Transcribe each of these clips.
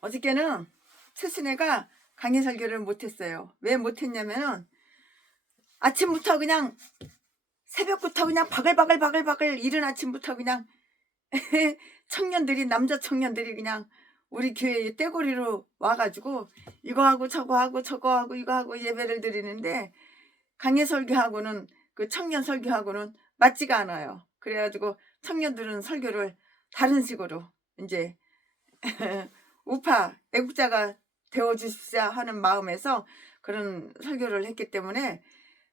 어저께는 최순애가 강의 설교를 못했어요. 왜 못했냐면은 아침부터 그냥 새벽부터 그냥 바글바글 이른 아침부터 그냥 청년들이 남자 청년들이 그냥 우리 교회에 떼고리로 와가지고 이거 하고 저거 하고 저거 하고 이거 하고 예배를 드리는데 강의 설교하고는 그 청년 설교하고는 맞지가 않아요. 그래가지고 청년들은 설교를 다른 식으로 이제 우파 애국자가 되어주십사 하는 마음에서 그런 설교를 했기 때문에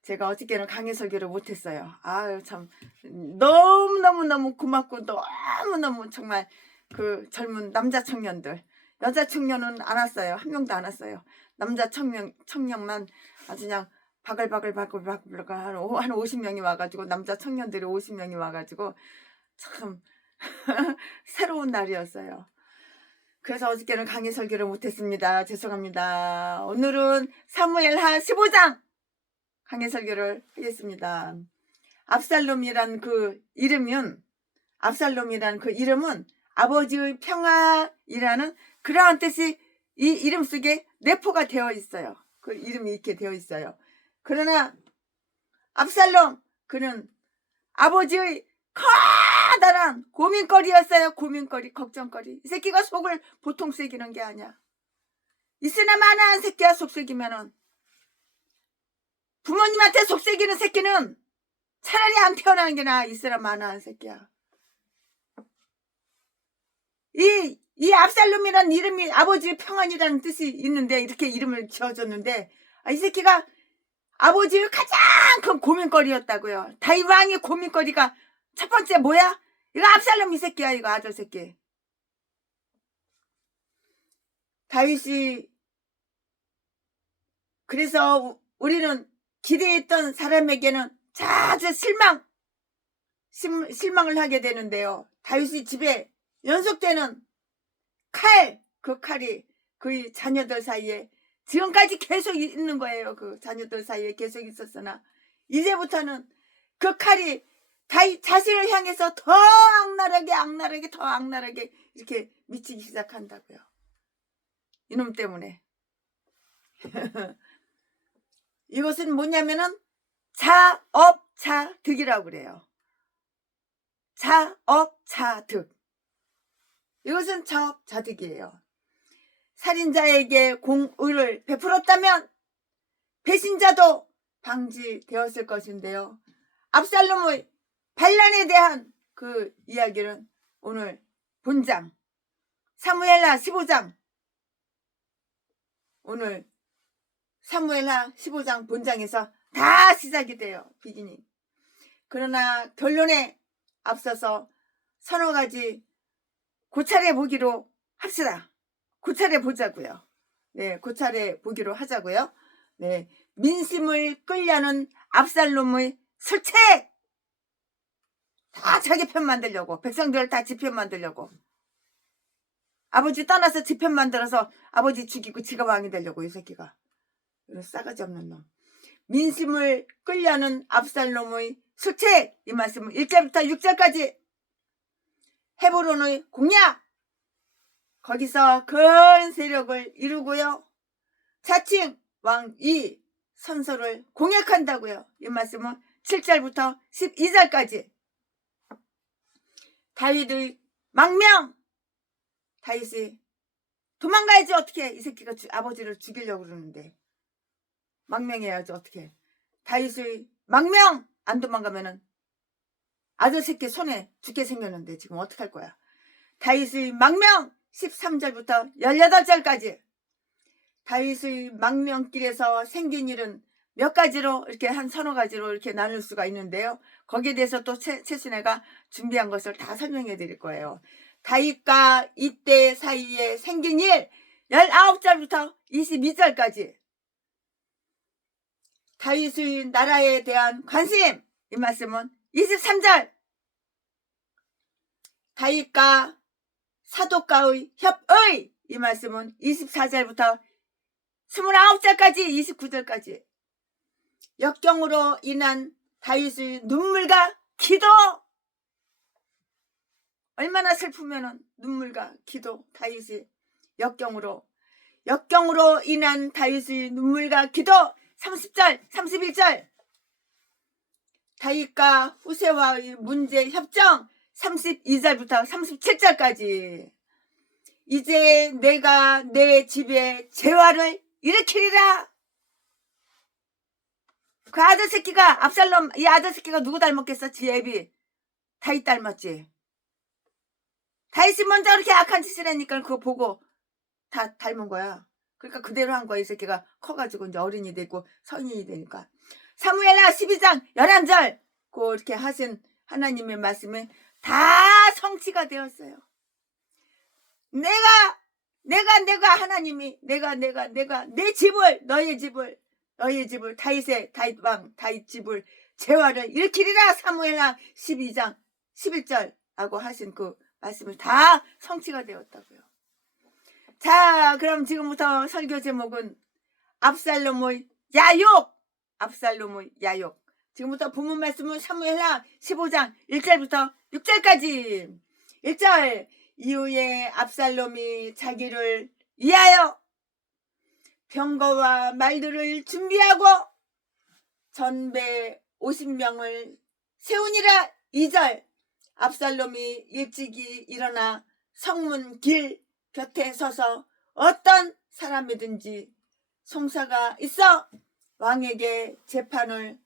제가 어저께는 강의 설교를 못했어요. 아유 참 너무너무 고맙고 너무너무 정말 그 젊은 남자 청년들, 여자 청년은 안 왔어요. 한 명도 안 왔어요. 남자 청년만 아주 그냥 바글바글 한 50명이 와가지고 남자 청년들이 50명이 와가지고 참 새로운 날이었어요. 그래서 어저께는 강의 설교를 못했습니다. 죄송합니다. 오늘은 사무엘하 15장 강의 설교를 하겠습니다. 압살롬이란 그 이름은 아버지의 평화이라는 그러한 뜻이 이 이름 속에 내포가 되어 있어요. 그 이름이 이렇게 되어 있어요. 그러나 압살롬 그는 아버지의 커다란 고민거리였어요. 고민거리, 걱정거리. 이 새끼가 속을 보통 새기는 게 아니야. 있으나 마나한 새끼야 속새기면은 부모님한테 속새기는 새끼는 차라리 안 태어나는 게 나아. 있으나 마나한 새끼야. 이 압살롬이라는 이름이 아버지의 평안이라는 뜻이 있는데 이렇게 이름을 지어줬는데 이 새끼가 아버지의 가장 큰 고민거리였다고요. 다윗 왕의 고민거리가 첫 번째 뭐야? 이거 압살롬 이 새끼야. 이거 아들 새끼. 다윗이 그래서 우리는 기대했던 사람에게는 자주 실망을 하게 되는데요. 다윗이 집에 연속되는 그 칼이 그의 자녀들 사이에 지금까지 계속 있는 거예요. 그 자녀들 사이에 계속 있었으나 이제부터는 그 칼이 다윗 자신을 향해서 더 악랄하게 이렇게 미치기 시작한다고요. 이놈 때문에. 이것은 뭐냐면은 자업자득이라고 그래요. 자업자득. 이것은 자업자득이에요. 살인자에게 공의를 베풀었다면 배신자도 방지되었을 것인데요. 압살롬의 반란에 대한 그 이야기는 오늘 본장 사무엘하 15장 오늘 사무엘하 15장 본장에서 다 시작이 돼요. 비기닝. 그러나 결론에 앞서서 서너 가지 고찰해 보기로 합시다. 고찰해 보자고요. 네, 고찰해 보기로 하자고요. 네, 민심을 끌려는 압살롬의 설책! 다 자기 편 만들려고, 백성들 다 지 편 만들려고. 아버지 떠나서 지 편 만들어서 아버지 죽이고 지가 왕이 되려고 이 새끼가. 이런 싸가지 없는 놈. 민심을 끌려는 압살롬의 설책! 이 말씀은 1절부터 6절까지 헤브론의 공략! 거기서 큰 세력을 이루고요. 자칭 왕이 선서를 공략한다고요. 이 말씀은 7절부터 12절까지 다윗의 망명. 다윗이 도망가야지 어떻게. 이 새끼가 아버지를 죽이려고 그러는데 망명해야지 어떻게. 다윗의 망명. 안 도망가면은 아들 새끼 손에 죽게 생겼는데 지금 어떡할 거야. 다윗의 망명 13절부터 18절까지 다윗의 망명길에서 생긴 일은 몇 가지로 이렇게 한 서너 가지로 이렇게 나눌 수가 있는데요. 거기에 대해서 또 최순애가 준비한 것을 다 설명해 드릴 거예요. 다윗과 이때 사이에 생긴 일 19절부터 22절까지 다윗의 나라에 대한 관심. 이 말씀은 23절 다윗과 사독과의 협의. 이 말씀은 24절부터 29절까지 29절까지 역경으로 인한 다윗의 눈물과 기도. 얼마나 슬프면은 눈물과 기도. 다윗이 역경으로 인한 다윗의 눈물과 기도 30절 31절 다윗과 후세와의 문제 협정 32절부터 37절까지 이제 내가 내 집에 재화를 일으키리라. 그 아들 새끼가 압살롬, 이 아들 새끼가 누구 닮았겠어? 지혜비 다윗 닮았지. 다윗이 먼저 그렇게 악한 짓을 하니까 그거 보고 다 닮은 거야. 그러니까 그대로 한 거야. 이 새끼가 커가지고 이제 어린이 되고 성인이 되니까. 사무엘하 12장 11절 그렇게 하신 하나님의 말씀에 다 성취가 되었어요. 내가 하나님이 내가 내 집을 너의 집을 다윗 집을 재화를 일으키리라. 사무엘하 12장 11절 하고 하신 그 말씀을 다 성취가 되었다고요. 자, 그럼 지금부터 설교 제목은 압살롬의 야욕. 지금부터 본문 말씀은 사무엘하 15장 1절부터 6절까지. 1절 이후에 압살롬이 자기를 위하여 병거와 말들을 준비하고 전배 50명을 세우니라. 2절 압살롬이 일찍이 일어나 성문 길 곁에 서서 어떤 사람이든지 송사가 있어 왕에게 재판을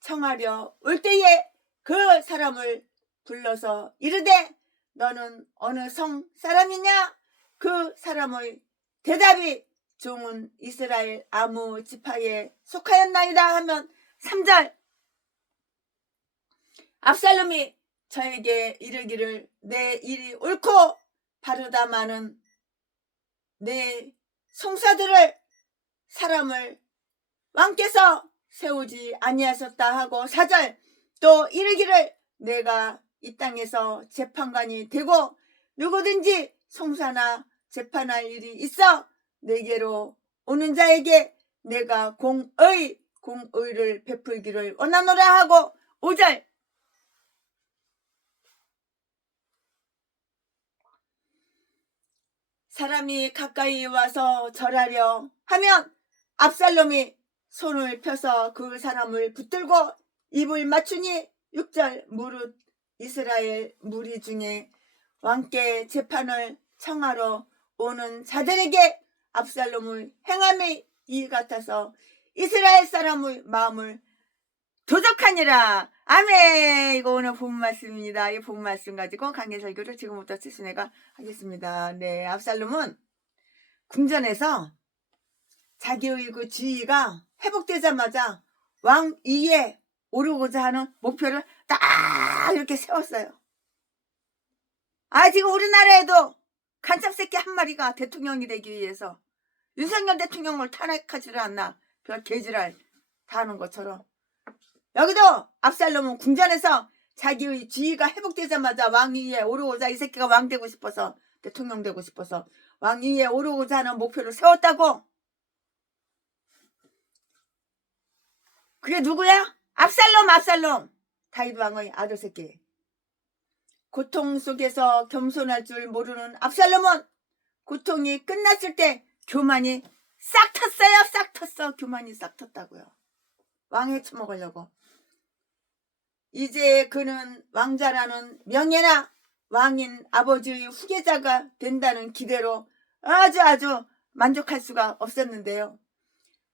청하려 올 때에 그 사람을 불러서 이르되 너는 어느 성 사람이냐? 그 사람의 대답이 종은 이스라엘 아무 지파에 속하였나이다 하면 3절 압살롬이 저에게 이르기를 내 일이 옳고 바르다마는 내 송사들을 사람을 왕께서 세우지 아니하셨다 하고 4절 또 이르기를 내가 이 땅에서 재판관이 되고 누구든지 송사나 재판할 일이 있어 내게로 오는 자에게 내가 공의를 베풀기를 원하노라 하고 5절 사람이 가까이 와서 절하려 하면 압살롬이 손을 펴서 그 사람을 붙들고 입을 맞추니 6절 무릇 이스라엘 무리 중에 왕께 재판을 청하러 오는 자들에게 압살롬의 행함이 이 같아서 이스라엘 사람의 마음을 도적하니라. 아멘. 이거 오늘 본 말씀입니다. 이 본 말씀 가지고 강해 설교를 지금부터 최순애가 하겠습니다. 네, 압살롬은 궁전에서 자기의 그 지위가 회복되자마자 왕 위에 오르고자 하는 목표를 딱 이렇게 세웠어요. 지금 우리나라에도 간첩새끼 한 마리가 대통령이 되기 위해서 윤석열 대통령을 탄핵하지를 않나 별 개지랄 다 하는 것처럼 여기도 압살롬은 궁전에서 자기의 지위가 회복되자마자 왕 위에 오르고자 이 새끼가 왕 되고 싶어서 대통령 되고 싶어서 왕 위에 오르고자 하는 목표를 세웠다고. 그게 누구야? 압살롬 다윗 왕의 아들 새끼. 고통 속에서 겸손할 줄 모르는 압살롬은 고통이 끝났을 때 교만이 싹 텄어요. 싹 텄어. 교만이 싹 텄다고요. 왕 헤쳐먹으려고. 이제 그는 왕자라는 명예나 왕인 아버지의 후계자가 된다는 기대로 아주 만족할 수가 없었는데요.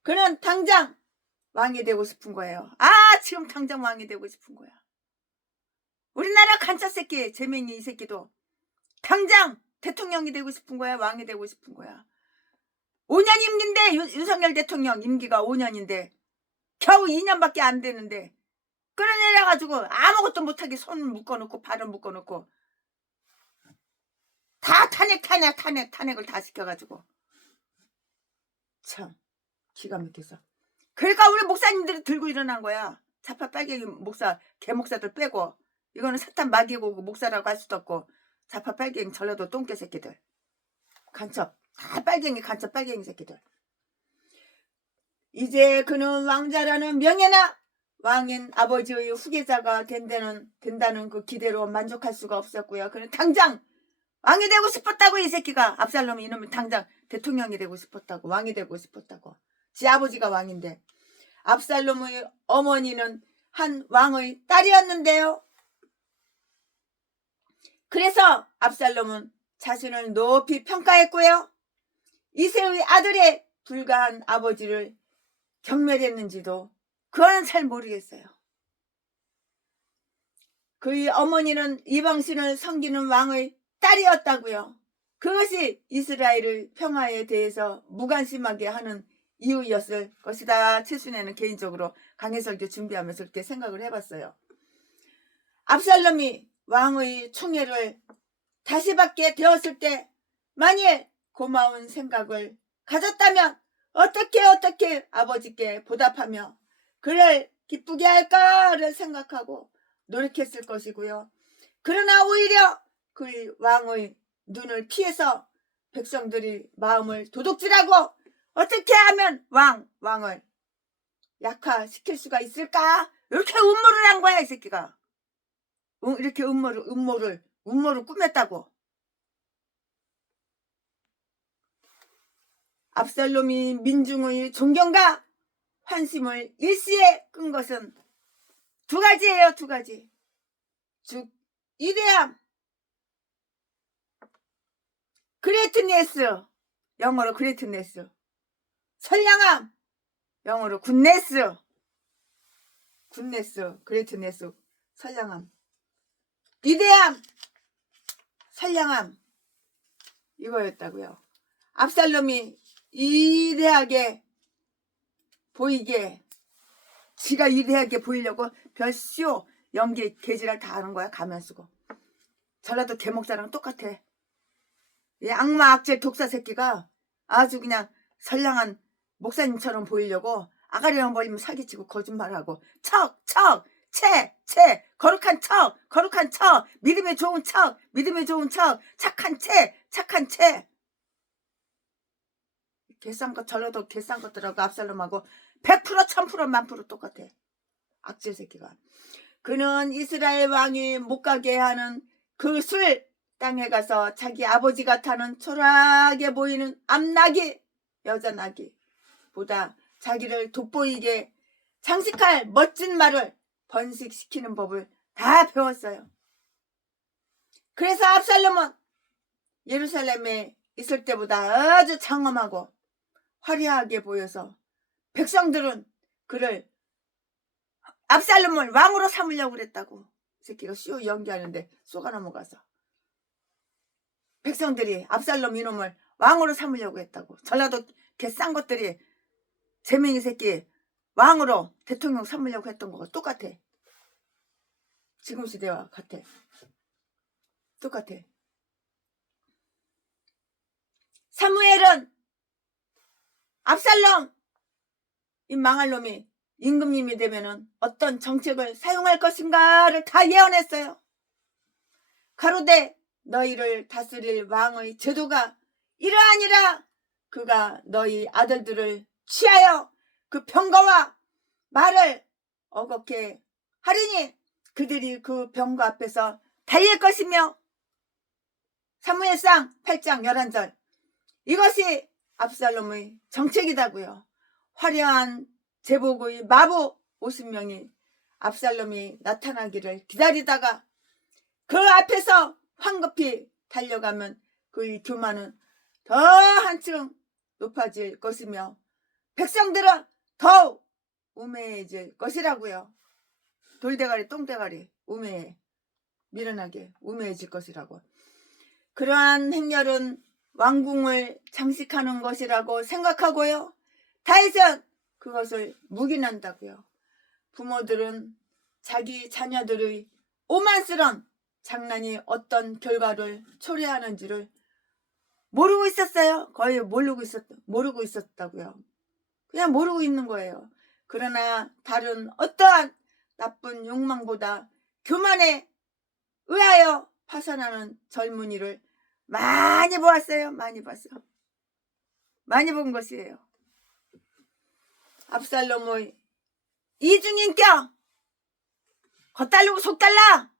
그는 당장 왕이 되고 싶은 거예요. 지금 당장 왕이 되고 싶은 거야. 우리나라 간짜새끼 재맹이 이 새끼도 당장 대통령이 되고 싶은 거야. 왕이 되고 싶은 거야. 5년 임기인데 윤석열 대통령 임기가 5년인데 겨우 2년밖에 안 되는데 끌어내려가지고 아무것도 못하게 손 묶어놓고 발을 묶어놓고 다 탄핵을 다 시켜가지고 참 기가 막혀서. 그러니까 우리 목사님들이 들고 일어난 거야. 자파 빨갱이 목사 개목사들 빼고 이거는 사탄 마귀고 목사라고 할 수도 없고 자파 빨갱이 전라도 똥개 새끼들 간첩 다 빨갱이 간첩 빨갱이 새끼들. 이제 그는 왕자라는 명예나 왕인 아버지의 후계자가 된다는 그 기대로 만족할 수가 없었고요. 그는 당장 왕이 되고 싶었다고. 이 새끼가 압살롬이 이놈이 당장 대통령이 되고 싶었다고. 왕이 되고 싶었다고. 지 아버지가 왕인데. 압살롬의 어머니는 한 왕의 딸이었는데요. 그래서 압살롬은 자신을 높이 평가했고요. 이세의 아들에 불과한 아버지를 경멸했는지도 그거는 잘 모르겠어요. 그의 어머니는 이방신을 섬기는 왕의 딸이었다고요. 그것이 이스라엘의 평화에 대해서 무관심하게 하는 이유였을 것이다. 최순애는 개인적으로 강해설교 준비하면서 그렇게 생각을 해봤어요. 압살롬이 왕의 총애를 다시 받게 되었을 때 만일 고마운 생각을 가졌다면 어떻게 아버지께 보답하며 그를 기쁘게 할까를 생각하고 노력했을 것이고요. 그러나 오히려 그 왕의 눈을 피해서 백성들이 마음을 도둑질하고 어떻게 하면 왕을 약화시킬 수가 있을까? 이렇게 음모를 한 거야, 이 새끼가. 이렇게 음모를 꾸몄다고. 압살롬이 민중의 존경과 환심을 일시에 끈 것은 두 가지예요. 두 가지. 즉 위대함, 그레이트네스, 영어로 그레이트네스, 선량함, 영어로 굿네스, 그레이트네스, 선량함, 위대함, 선량함, 이거였다고요. 압살롬이 위대하게 보이게, 지가 위대하게 보이려고 별쇼 연기 개지랄 다 하는 거야. 가면 쓰고. 전라도 개목사랑 똑같아. 이 악마 악질 독사 새끼가 아주 그냥 선량한 목사님처럼 보이려고 아가리랑 벌리면 사기치고 거짓말하고 채 거룩한 척 믿음이 좋은 척 착한 채 개싼 전라도 개싼 것들하고 압살롬하고 100% 1000% 1000% 똑같아. 악질 새끼가. 그는 이스라엘 왕이 못 가게 하는 그 술 땅에 가서 자기 아버지가 타는 초라하게 보이는 암나귀, 여자 나귀보다 자기를 돋보이게 장식할 멋진 말을 번식시키는 법을 다 배웠어요. 그래서 압살롬은 예루살렘에 있을 때보다 아주 장엄하고 화려하게 보여서 백성들은 그를 압살롬을 왕으로 삼으려고 그랬다고. 이 새끼가 쇼 연기하는데 쏘가 넘어가서 백성들이 압살롬 이놈을 왕으로 삼으려고 했다고. 전라도 개싼 것들이 재명이 새끼 왕으로 대통령 삼으려고 했던 거가 똑같아. 지금 시대와 같아. 똑같아. 사무엘은 압살롬 이 망할 놈이 임금님이 되면은 어떤 정책을 사용할 것인가를 다 예언했어요. 가로되 너희를 다스릴 왕의 제도가 이러하니라. 그가 너희 아들들을 취하여 그 병거와 말을 어겁게 하리니 그들이 그 병거 앞에서 달릴 것이며. 사무엘상 8장 11절. 이것이 압살롬의 정책이다고요. 화려한 제복의 마부 50명이 압살롬이 나타나기를 기다리다가 그 앞에서 황급히 달려가면 그의 교만은 더 한층 높아질 것이며 백성들은 더욱 우매해질 것이라고요. 돌대가리 똥대가리 우매해 미련하게 우매해질 것이라고. 그러한 행렬은 왕궁을 장식하는 것이라고 생각하고요. 다윗은 그것을 묵인한다고요. 부모들은 자기 자녀들의 오만스런 장난이 어떤 결과를 초래하는지를 모르고 있었어요. 거의 모르고 있었다고요. 그냥 모르고 있는 거예요. 그러나 다른 어떠한 나쁜 욕망보다 교만에 의하여 파산하는 젊은이를 많이 보았어요. 많이 봤어요. 많이 본 것이에요. 압살롬의 이중인격, 겉달르고 속달라.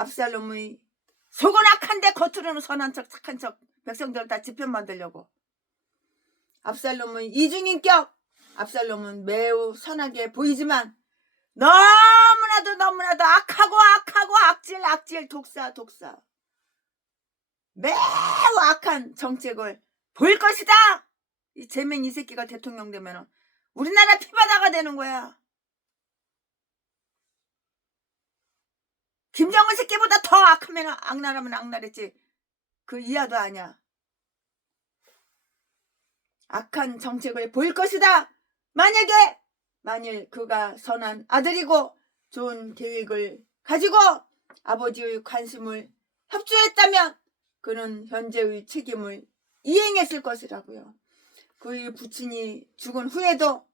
압살롬의 속은 악한데 겉으로는 선한 척 착한 척 백성들 다 지편 만들려고. 압살롬의 이중인격. 압살롬은 매우 선하게 보이지만 너무나도 악하고 악질 독사 매우 악한 정책을 보일 것이다. 이 제맹 이 새끼가 대통령 되면 우리나라 피바다가 되는 거야. 김정은 새끼보다 더 악하면 악랄하면 악랄했지 그 이하도 아니야. 악한 정책을 보일 것이다. 만일 그가 선한 아들이고 좋은 계획을 가지고 아버지의 관심을 협조했다면 그는 현재의 책임을 이행했을 것이라고요. 그의 부친이 죽은 후에도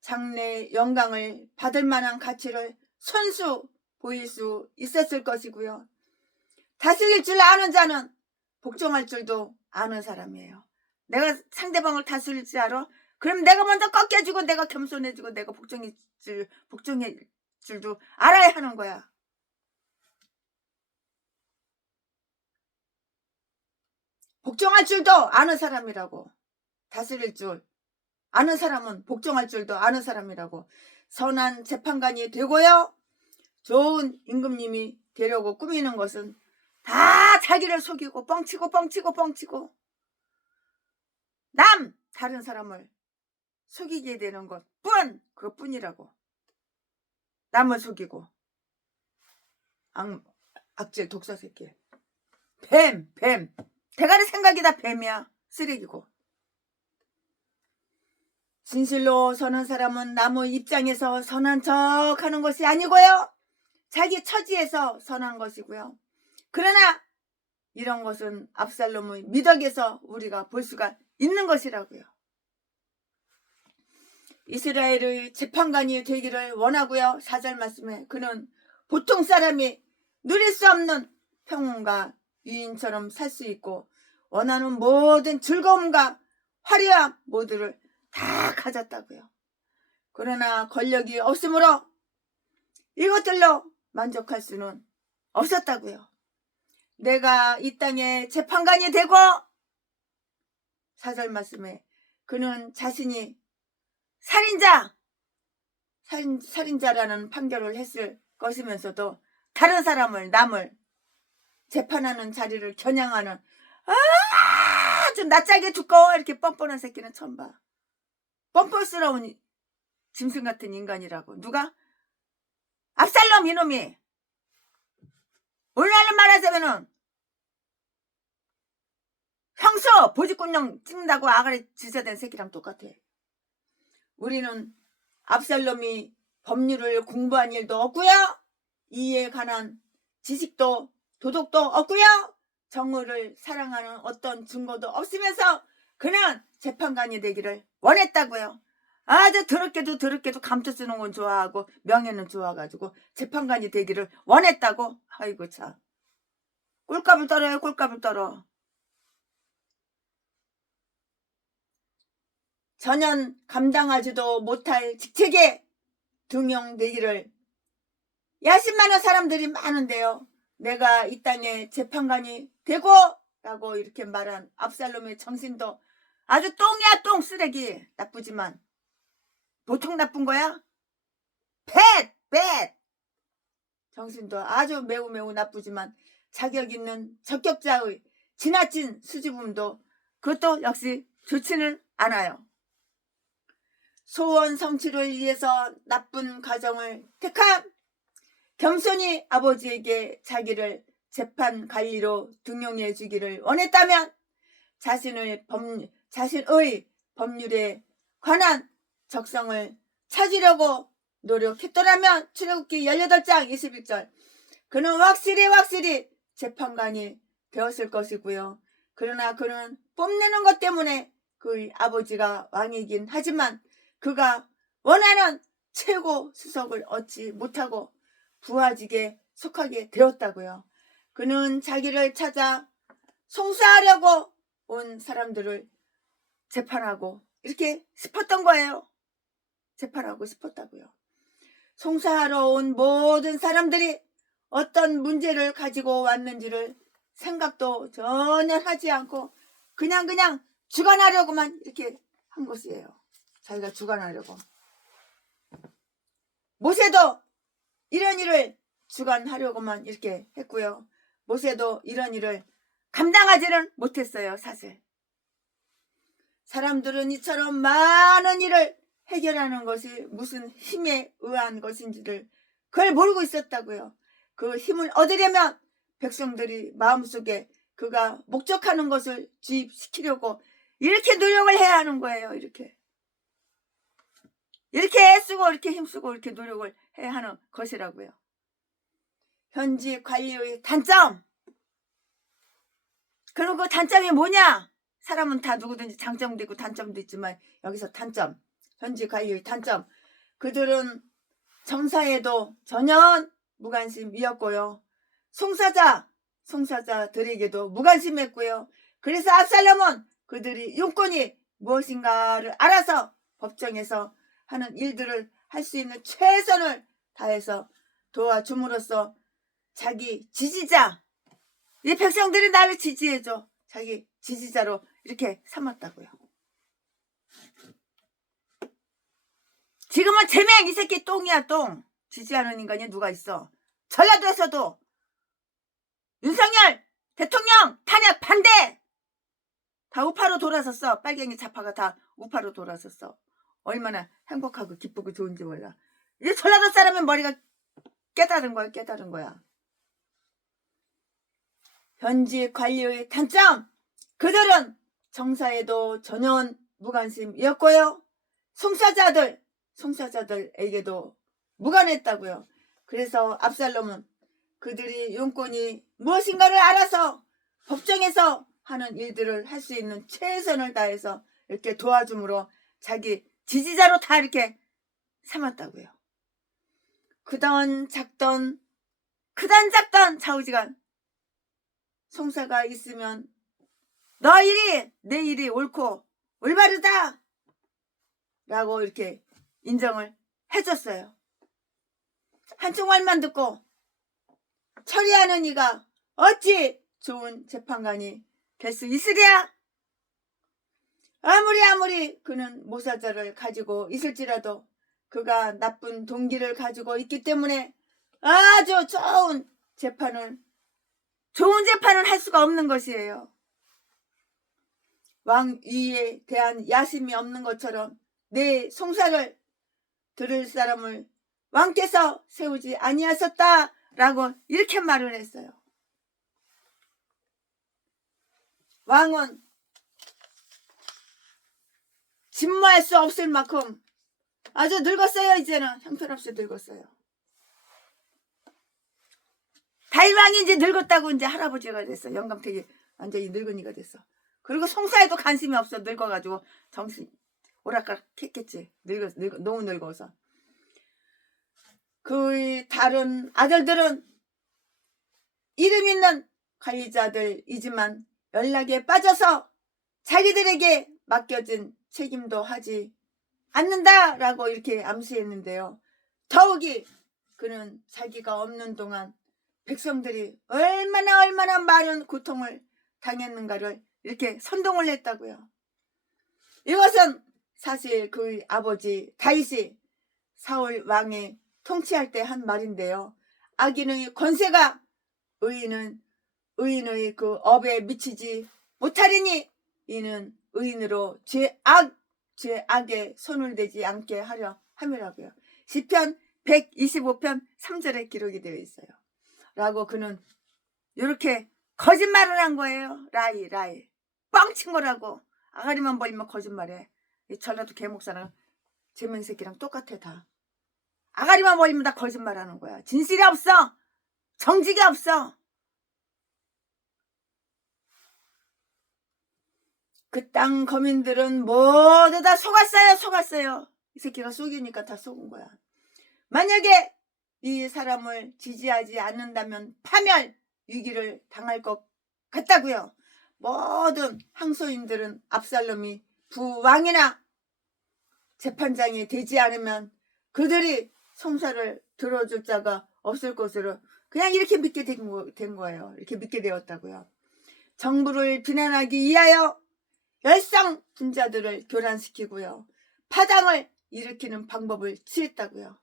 장래 영광을 받을 만한 가치를 선수 보일 수 있었을 것이고요. 다스릴 줄 아는 자는 복종할 줄도 아는 사람이에요. 내가 상대방을 다스릴 줄 알아? 그럼 내가 먼저 꺾여주고 내가 겸손해지고 내가 복종할 줄도 알아야 하는 거야. 복종할 줄도 아는 사람이라고. 다스릴 줄 아는 사람은 복종할 줄도 아는 사람이라고. 선한 재판관이 되고요. 좋은 임금님이 되려고 꾸미는 것은 다 자기를 속이고 뻥치고 다른 사람을 속이게 되는 그것뿐이라고. 남을 속이고 악질 독사 새끼. 뱀 대가리 생각이 다 뱀이야. 쓰레기고. 진실로 선한 사람은 남의 입장에서 선한 척 하는 것이 아니고요. 자기 처지에서 선한 것이고요. 그러나 이런 것은 압살롬의 미덕에서 우리가 볼 수가 있는 것이라고요. 이스라엘의 재판관이 되기를 원하고요. 4절 말씀에 그는 보통 사람이 누릴 수 없는 평온과 유인처럼 살 수 있고 원하는 모든 즐거움과 화려함 모두를 다 가졌다고요. 그러나 권력이 없으므로 이것들로 만족할 수는 없었다고요. 내가 이 땅에 재판관이 되고 4절 말씀에 그는 자신이 살인자라는 판결을 했을 것이면서도 다른 사람을 남을 재판하는 자리를 겨냥하는 아주 낯짝이 두꺼워 이렇게 뻔뻔한 새끼는 처음 봐. 뻔뻔스러운 짐승 같은 인간이라고. 누가? 압살롬 이놈이. 오늘날로 말하자면은 형수 보직군용 찍는다고 아가리 지저댄 새끼랑 똑같아. 우리는 압살롬이 법률을 공부한 일도 없고요. 이에 관한 지식도 도덕도 없고요. 정의를 사랑하는 어떤 증거도 없으면서 그는 재판관이 되기를 원했다고요. 아주 더럽게도 감투 쓰는 건 좋아하고 명예는 좋아가지고 재판관이 되기를 원했다고. 아이고 참. 꿀값을 떨어요. 꿀값을 떨어. 전혀 감당하지도 못할 직책에 등용되기를 야심많은 사람들이 많은데요. 내가 이 땅에 재판관이 되고 라고 이렇게 말한 압살롬의 정신도 아주 똥이야. 똥 쓰레기. 나쁘지만 보통 나쁜 거야? 뱃 정신도 아주 매우 나쁘지만 자격 있는 적격자의 지나친 수줍음도 그것도 역시 좋지는 않아요. 소원 성취를 위해서 나쁜 가정을 택한 겸손히 아버지에게 자기를 재판 관리로 등용해 주기를 원했다면 자신의 법률에 관한 적성을 찾으려고 노력했더라면 출애굽기 18장 21절 그는 확실히 재판관이 되었을 것이고요. 그러나 그는 뽐내는 것 때문에 그의 아버지가 왕이긴 하지만 그가 원하는 최고 수석을 얻지 못하고 부하직에 속하게 되었다고요. 그는 자기를 찾아 송사하려고 온 사람들을 재판하고 이렇게 싶었던 거예요. 재판하고 싶었다고요. 송사하러 온 모든 사람들이 어떤 문제를 가지고 왔는지를 생각도 전혀 하지 않고 그냥 주관하려고만 이렇게 한 것이에요. 자기가 주관하려고. 모세도 이런 일을 주관하려고만 이렇게 했고요. 모세도 이런 일을 감당하지는 못했어요. 사실 사람들은 이처럼 많은 일을 해결하는 것이 무슨 힘에 의한 것인지를 그걸 모르고 있었다고요. 그 힘을 얻으려면 백성들이 마음속에 그가 목적하는 것을 주입시키려고 이렇게 노력을 해야 하는 거예요. 이렇게 애쓰고 이렇게 힘쓰고 이렇게 노력을 해야 하는 것이라고요. 현지 관리의 단점. 그리고 그 단점이 뭐냐? 사람은 다 누구든지 장점도 있고 단점도 있지만 여기서 단점, 현지 관리의 단점. 그들은 정사에도 전혀 무관심이었고요. 송사자들에게도 무관심했고요. 그래서 압살롬은 그들이 용건이 무엇인가를 알아서 법정에서 하는 일들을 할 수 있는 최선을 다해서 도와줌으로써 자기 지지자, 이 백성들이 나를 지지해줘, 자기 지지자로 이렇게 삼았다고요. 지금은 제명 이 새끼 똥이야 똥. 지지하는 인간이 누가 있어. 전라도에서도 윤석열 대통령 탄핵 반대 다 우파로 돌아섰어. 빨갱이 좌파가 다 우파로 돌아섰어. 얼마나 행복하고 기쁘고 좋은지 몰라. 이제 전라도 사람은 머리가 깨달은 거야. 현지 관리의 단점. 그들은 정사에도 전혀 무관심이었고요. 송사자들에게도 무관했다고요. 그래서 압살롬은 그들이 용건이 무엇인가를 알아서 법정에서 하는 일들을 할 수 있는 최선을 다해서 이렇게 도와줌으로 자기 지지자로 다 이렇게 삼았다고요. 크던 작던 좌우지간 송사가 있으면 너 일이 내 일이 옳고 올바르다 라고 이렇게 인정을 해줬어요. 한쪽 말만 듣고 처리하는 이가 어찌 좋은 재판관이 될 수 있으랴? 아무리 그는 모사자를 가지고 있을지라도 그가 나쁜 동기를 가지고 있기 때문에 아주 좋은 재판을 할 수가 없는 것이에요. 왕위에 대한 야심이 없는 것처럼 내 송사를 들을 사람을 왕께서 세우지 아니하셨다라고 이렇게 말을 했어요. 왕은 진모할 수 없을 만큼 아주 늙었어요. 이제는 형편없이 늙었어요. 다윗왕이 이제 늙었다고 이제 할아버지가 됐어. 영감택이 완전히 늙은이가 됐어. 그리고 송사에도 관심이 없어. 늙어가지고 정신 오락가락 했겠지. 너무 늙어서. 그 다른 아들들은 이름 있는 관리자들이지만 연락에 빠져서 자기들에게 맡겨진 책임도 하지 않는다라고 이렇게 암시했는데요. 더욱이 그는 자기가 없는 동안 백성들이 얼마나 많은 고통을 당했는가를 이렇게 선동을 했다고요. 이것은 사실 그 아버지 다윗이 사울 왕이 통치할 때 한 말인데요. 악인의 권세가 의인의 그 업에 미치지 못하리니 이는 의인으로 죄악에 손을 대지 않게 하려 함이라고요. 시편 125편 3절에 기록이 되어 있어요. 라고 그는 이렇게 거짓말을 한 거예요. 라이 뻥친 거라고. 아가리만 벌리면 거짓말해. 이 전라도 개목사랑 재면 새끼랑 똑같아 다. 아가리만 벌리면 다 거짓말하는 거야. 진실이 없어. 정직이 없어. 그 땅 거민들은 모두 다 속았어요. 이 새끼가 속이니까 다 속은 거야. 만약에 이 사람을 지지하지 않는다면 파멸 위기를 당할 것 같다고요. 모든 항소인들은 압살롬이 부왕이나 재판장이 되지 않으면 그들이 송사를 들어줄 자가 없을 것으로 그냥 이렇게 믿게 된 거예요. 이렇게 믿게 되었다고요. 정부를 비난하기 위하여 열성 분자들을 교란시키고요. 파장을 일으키는 방법을 취했다고요.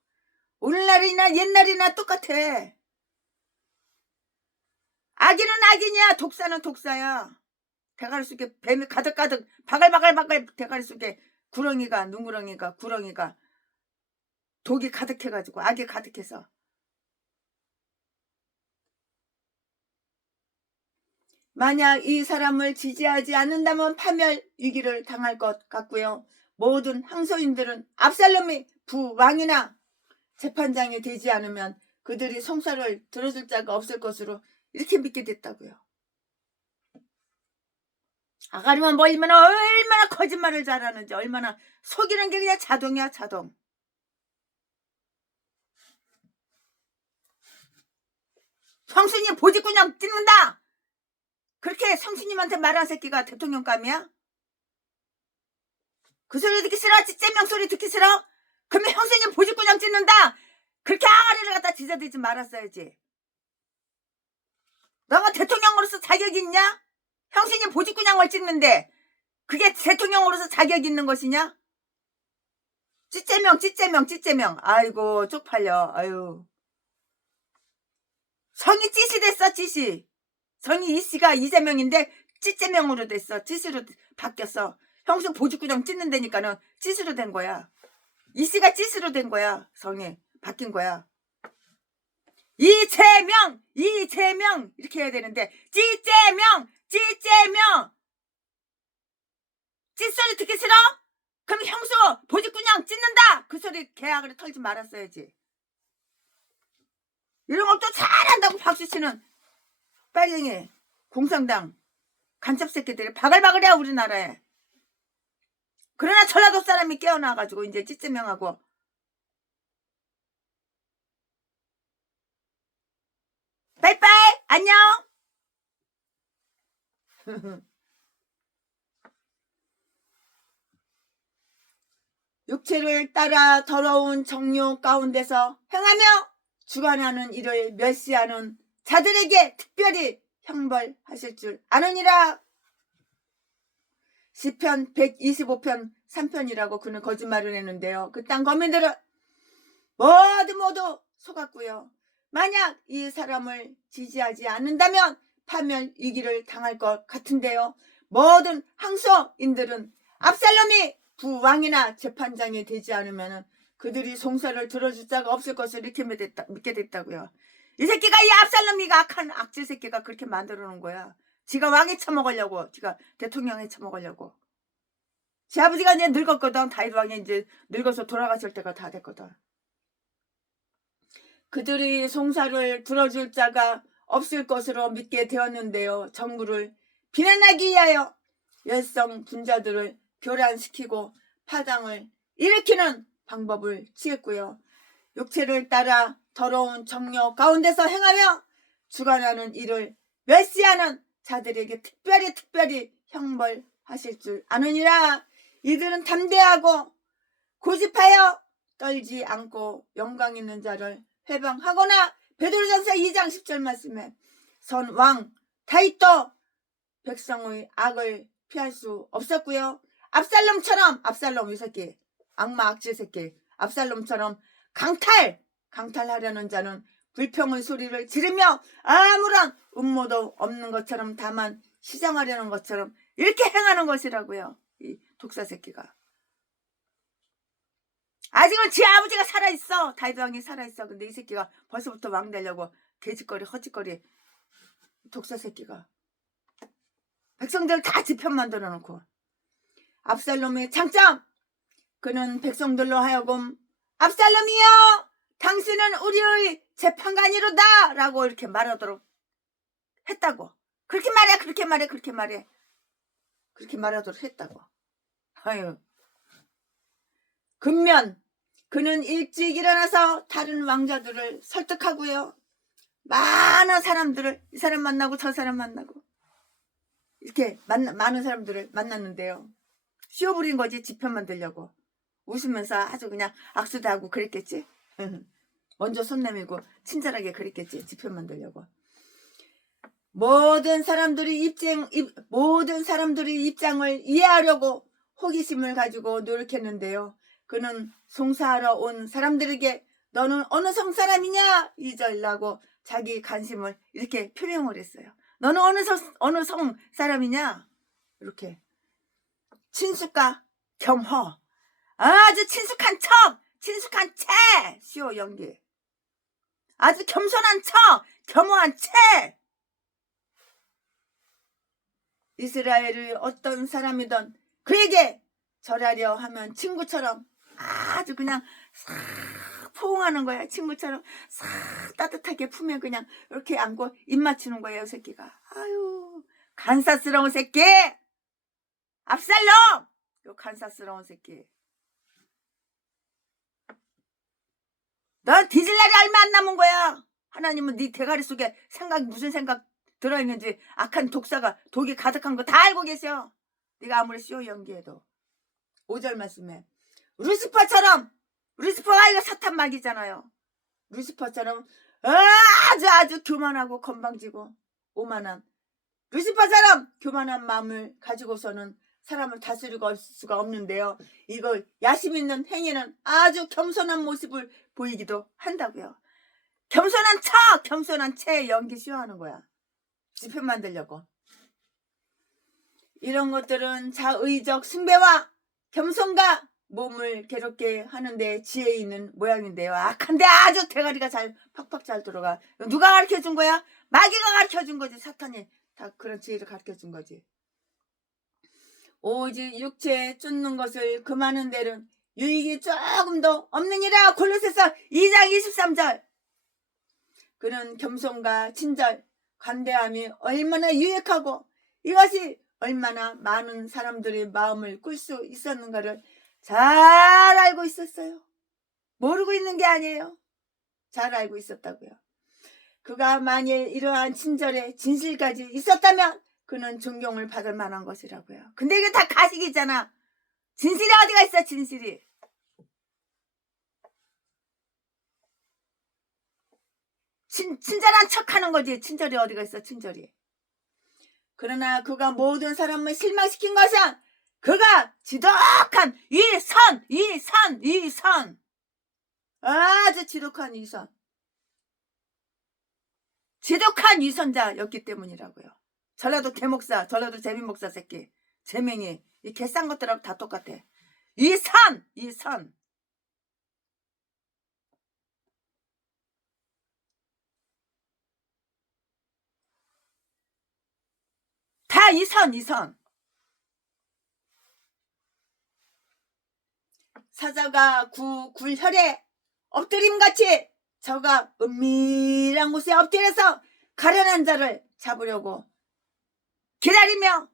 오늘날이나 옛날이나 똑같아. 악인은 악인이야. 독사는 독사야. 대가리 속에 뱀이 가득가득 바글바글 대가리 속에 눈구렁이가 구렁이가 독이 가득해가지고 악이 가득해서 만약 이 사람을 지지하지 않는다면 파멸 위기를 당할 것 같고요. 모든 항소인들은 압살롬이 부왕이나 재판장이 되지 않으면 그들이 송사를 들어줄 자가 없을 것으로 이렇게 믿게 됐다고요. 아가리만 보이면 얼마나 거짓말을 잘하는지, 얼마나 속이는 게 그냥 자동이야, 자동. 성수님 보직군장 찍는다! 그렇게 성수님한테 말한 새끼가 대통령감이야? 그 소리 듣기 싫어? 찌째명 소리 듣기 싫어? 그러면 형수님 보직군장 찍는다! 그렇게 아가리를 갖다 지저대지 말았어야지. 너가 대통령으로서 자격이 있냐? 형수님 보직군장을 찍는데 그게 대통령으로서 자격이 있는 것이냐? 찌째명. 아이고 쪽팔려. 아유. 성이 찌시 됐어, 찌시. 성이 이씨가 이재명인데 찌째명으로 됐어. 찌시로 바뀌었어. 형수 보직구장 찍는다니까는 찌시로 된 거야. 이씨가 찌시로 된 거야. 성이 바뀐 거야. 이재명 이렇게 해야 되는데 찌째명 찌소리 듣기 싫어? 그럼 형수 보직구장 찍는다. 그 소리 계약을 털지 말았어야지. 이런 걸 또 잘한다고 박수치는 빨갱이 공산당 간첩 새끼들이 바글바글해 우리나라에. 그러나 전라도 사람이 깨어나가지고 이제 찌째명하고 빠이빠이 안녕. 육체를 따라 더러운 정욕 가운데서 행하며 주관하는 일을 멸시하는 자들에게 특별히 형벌하실 줄 아느니라. 시편 125편 3편이라고 그는 거짓말을 했는데요. 그딴 거민들은 모두 속았고요. 만약 이 사람을 지지하지 않는다면 파멸 위기를 당할 것 같은데요. 모든 항소인들은 압살롬이 부왕이나 재판장이 되지 않으면 그들이 송사를 들어줄 자가 없을 것을 이렇게 믿게 됐다고요. 이 새끼가 이 압살롬이가 악한 악질 새끼가 그렇게 만들어 놓은 거야. 지가 왕에 처먹으려고, 지가 대통령에 처먹으려고. 지 아버지가 이제 늙었거든. 다윗 왕이 이제 늙어서 돌아가실 때가 다 됐거든. 그들이 송사를 들어줄 자가 없을 것으로 믿게 되었는데요. 정부를 비난하기 위하여 열성 분자들을 교란시키고 파장을 일으키는 방법을 취했고요. 육체를 따라 더러운 정욕 가운데서 행하며 주관하는 일을 멸시하는 자들에게 특별히 형벌하실 줄 아느니라. 이들은 담대하고 고집하여 떨지 않고 영광 있는 자를 회방하거나 베드로전서 2장 10절 말씀에 선왕 다윗도 백성의 악을 피할 수 없었고요. 압살롬 이 새끼 악마 악질 새끼 압살롬처럼 강탈하려는 자는 불평의 소리를 지르며 아무런 음모도 없는 것처럼 다만 시장하려는 것처럼 이렇게 행하는 것이라고요. 이 독사 새끼가. 아직은 지 아버지가 살아있어. 다윗 왕이 살아있어. 근데 이 새끼가 벌써부터 왕 되려고 개짓거리 허짓거리. 독사 새끼가. 백성들 다 지편 만들어 놓고. 압살롬의 장점. 그는 백성들로 하여금 압살롬이여 당신은 우리의 재판관이로다 라고 이렇게 말하도록 했다고. 그렇게 말하도록 했다고. 아유. 근면 그는 일찍 일어나서 다른 왕자들을 설득하고요. 많은 사람들을 이 사람 만나고 저 사람 만나고 이렇게 많은 사람들을 만났는데요. 쉬어부린 거지 지편 만들려고. 웃으면서 아주 그냥 악수도 하고 그랬겠지. 먼저 손 내밀고 친절하게 그랬겠지. 지표 만들려고. 모든 사람들이 입장을 이해하려고 호기심을 가지고 노력했는데요. 그는 송사하러 온 사람들에게 너는 어느 성 사람이냐? 이절라고 자기 관심을 이렇게 표명을 했어요. 너는 어느 성 사람이냐? 이렇게. 친숙과 겸허. 아주 친숙한 척, 친숙한 채. 시오 연기. 아주 겸손한 척, 겸허한 채. 이스라엘의 어떤 사람이든 그에게 절하려 하면 친구처럼 아주 그냥 싹 포옹하는 거야. 친구처럼 싹 따뜻하게 품에 그냥 이렇게 안고 입 맞추는 거예요. 새끼가. 아유 간사스러운 새끼. 압살롬. 요 간사스러운 새끼. 넌 뒤질 날이 얼마 안 남은 거야. 하나님은 네 대가리 속에 무슨 생각 들어있는지 악한 독이 가득한 거 다 알고 계셔. 네가 아무리 쇼 연기해도. 5절 말씀에 루시퍼가 이거 사탄 막이잖아요. 루시퍼처럼 아주 교만하고 건방지고 오만한 루시퍼처럼 교만한 마음을 가지고서는 사람을 다스리고 수가 없는데요. 이걸 야심 있는 행위는 아주 겸손한 모습을 보이기도 한다고요. 겸손한 채 연기 시호하는 거야. 지표 만들려고. 이런 것들은 자의적 숭배와 겸손과 몸을 괴롭게 하는데 지혜 있는 모양인데요. 악한데 아주 대가리가 팍팍 잘 들어가. 누가 가르쳐준 거야? 마귀가 가르쳐준 거지. 사탄이 다 그런 지혜를 가르쳐준 거지. 오직 육체에 쫓는 것을 금하는 데는 유익이 조금도 없느니라. 골로새서 2장 23절. 그는 겸손과 친절, 관대함이 얼마나 유익하고 이것이 얼마나 많은 사람들의 마음을 꿀 수 있었는가를 잘 알고 있었어요. 모르고 있는 게 아니에요. 잘 알고 있었다고요. 그가 만일 이러한 친절의 진실까지 있었다면 그는 존경을 받을 만한 것이라고요. 근데 이게 다 가식이잖아. 진실이 어디가 있어, 진실이. 친절한 척하는 거지. 친절이 어디가 있어, 친절이. 그러나 그가 모든 사람을 실망시킨 것은 그가 지독한 이 선. 아주 지독한 이 선. 지독한 위선자였기 때문이라고요. 전라도 개목사, 전라도 재민목사 새끼, 재맹이, 이 개싼 것들하고 다 똑같아. 이 선. 다 이 선. 사자가 굴혈에 엎드림같이 저가 은밀한 곳에 엎드려서 가련한 자를 잡으려고 기다리며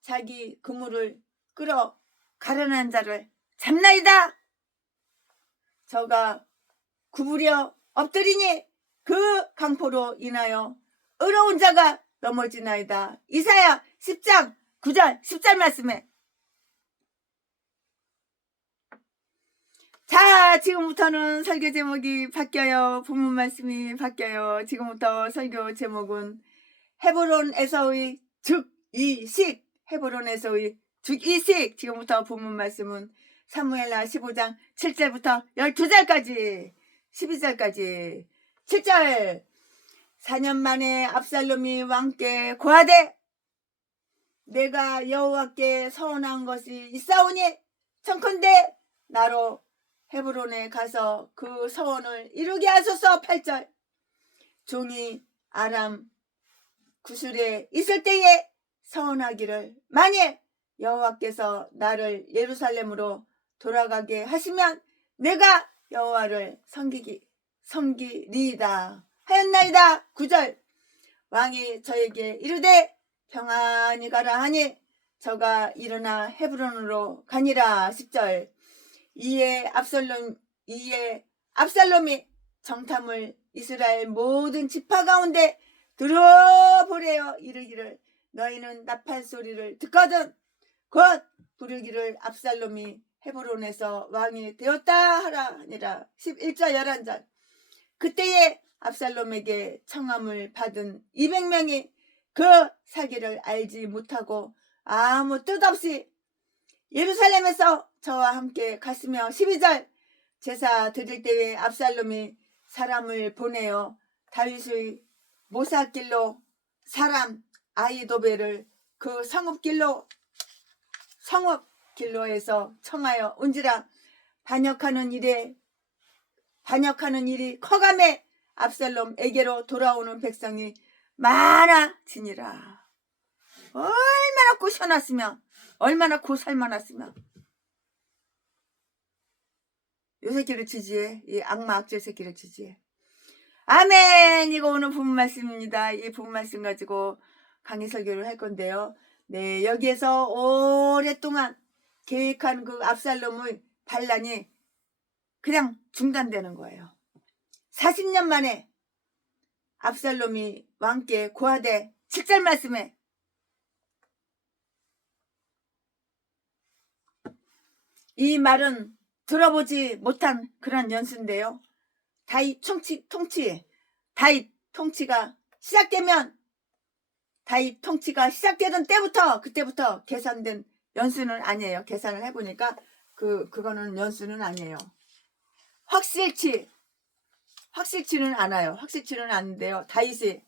자기 그물을 끌어 가련한 자를 잡나이다. 저가 구부려 엎드리니 그 강포로 인하여 의로운 자가 넘어지나이다. 이사야 10장 9절 10절 말씀에. 자, 지금부터는 설교 제목이 바뀌어요. 본문 말씀이 바뀌어요. 지금부터 설교 제목은 헤브론에서의 즉이식. 헤브론에서의 즉이식. 지금부터 본문 말씀은 사무엘하 15장 7절부터 12절까지 12절까지 7절. 4년 만에 압살롬이 왕께 고하되 내가 여호와께 서원한 것이 있사오니 청컨대 나로 헤브론에 가서 그 서원을 이루게 하소서. 8절. 종이 아람 구술에 있을 때에 서원하기를 만일 여호와께서 나를 예루살렘으로 돌아가게 하시면 내가 여호와를 섬기리이다 하였나이다. 9절. 왕이 저에게 이르되 평안히 가라 하니 저가 일어나 헤브론으로 가니라. 10절. 이에 압살롬이 정탐을 이스라엘 모든 지파 가운데 들어보래요. 이르기를 너희는 나팔 소리를 듣거든 곧 부르기를 압살롬이 헤브론에서 왕이 되었다 하라 하니라. 11절 11절. 그때에 압살롬에게 청함을 받은 200명이 그 사기를 알지 못하고 아무 뜻 없이 예루살렘에서 저와 함께 갔으며 12절. 제사 드릴 때에 압살롬이 사람을 보내어 다윗의 모사길로 사람 아히도벨을 그 성읍길로에서 청하여 온지라. 반역하는 일이 커감에 압살롬에게로 돌아오는 백성이 많아지니라. 얼마나 꼬셔놨으면, 얼마나 고살만했으면. 요 새끼를 지지해. 이 악마 악질 새끼를 지지해. 아멘. 이거 오늘 본문 말씀입니다. 이 본문 말씀 가지고 강의 설교를 할 건데요. 네, 여기에서 오랫동안 계획한 그 압살롬의 반란이 그냥 중단되는 거예요. 40년 만에 압살롬이 왕께 고하되 7절 말씀에 이 말은 들어보지 못한 그런 연수인데요. 다윗 통치가 시작되면 다윗 통치가 시작되던 그때부터 계산된 연수는 아니에요. 계산을 해보니까 그거는 연수는 아니에요. 확실치는 않아요. 확실치는 않은데요. 다윗이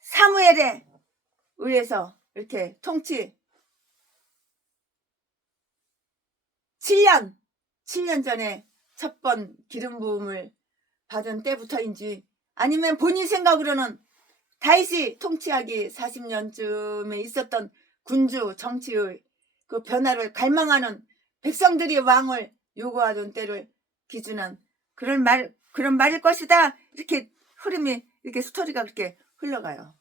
사무엘에 의해서 이렇게 통치 7년 전에 첫 번 기름 부음을 받은 때부터인지 아니면 본인 생각으로는 다윗이 통치하기 40년쯤에 있었던 군주 정치의 그 변화를 갈망하는 백성들이 왕을 요구하던 때를 기준한 그런 말일 것이다. 이렇게 흐름이, 이렇게 스토리가 그렇게 흘러가요.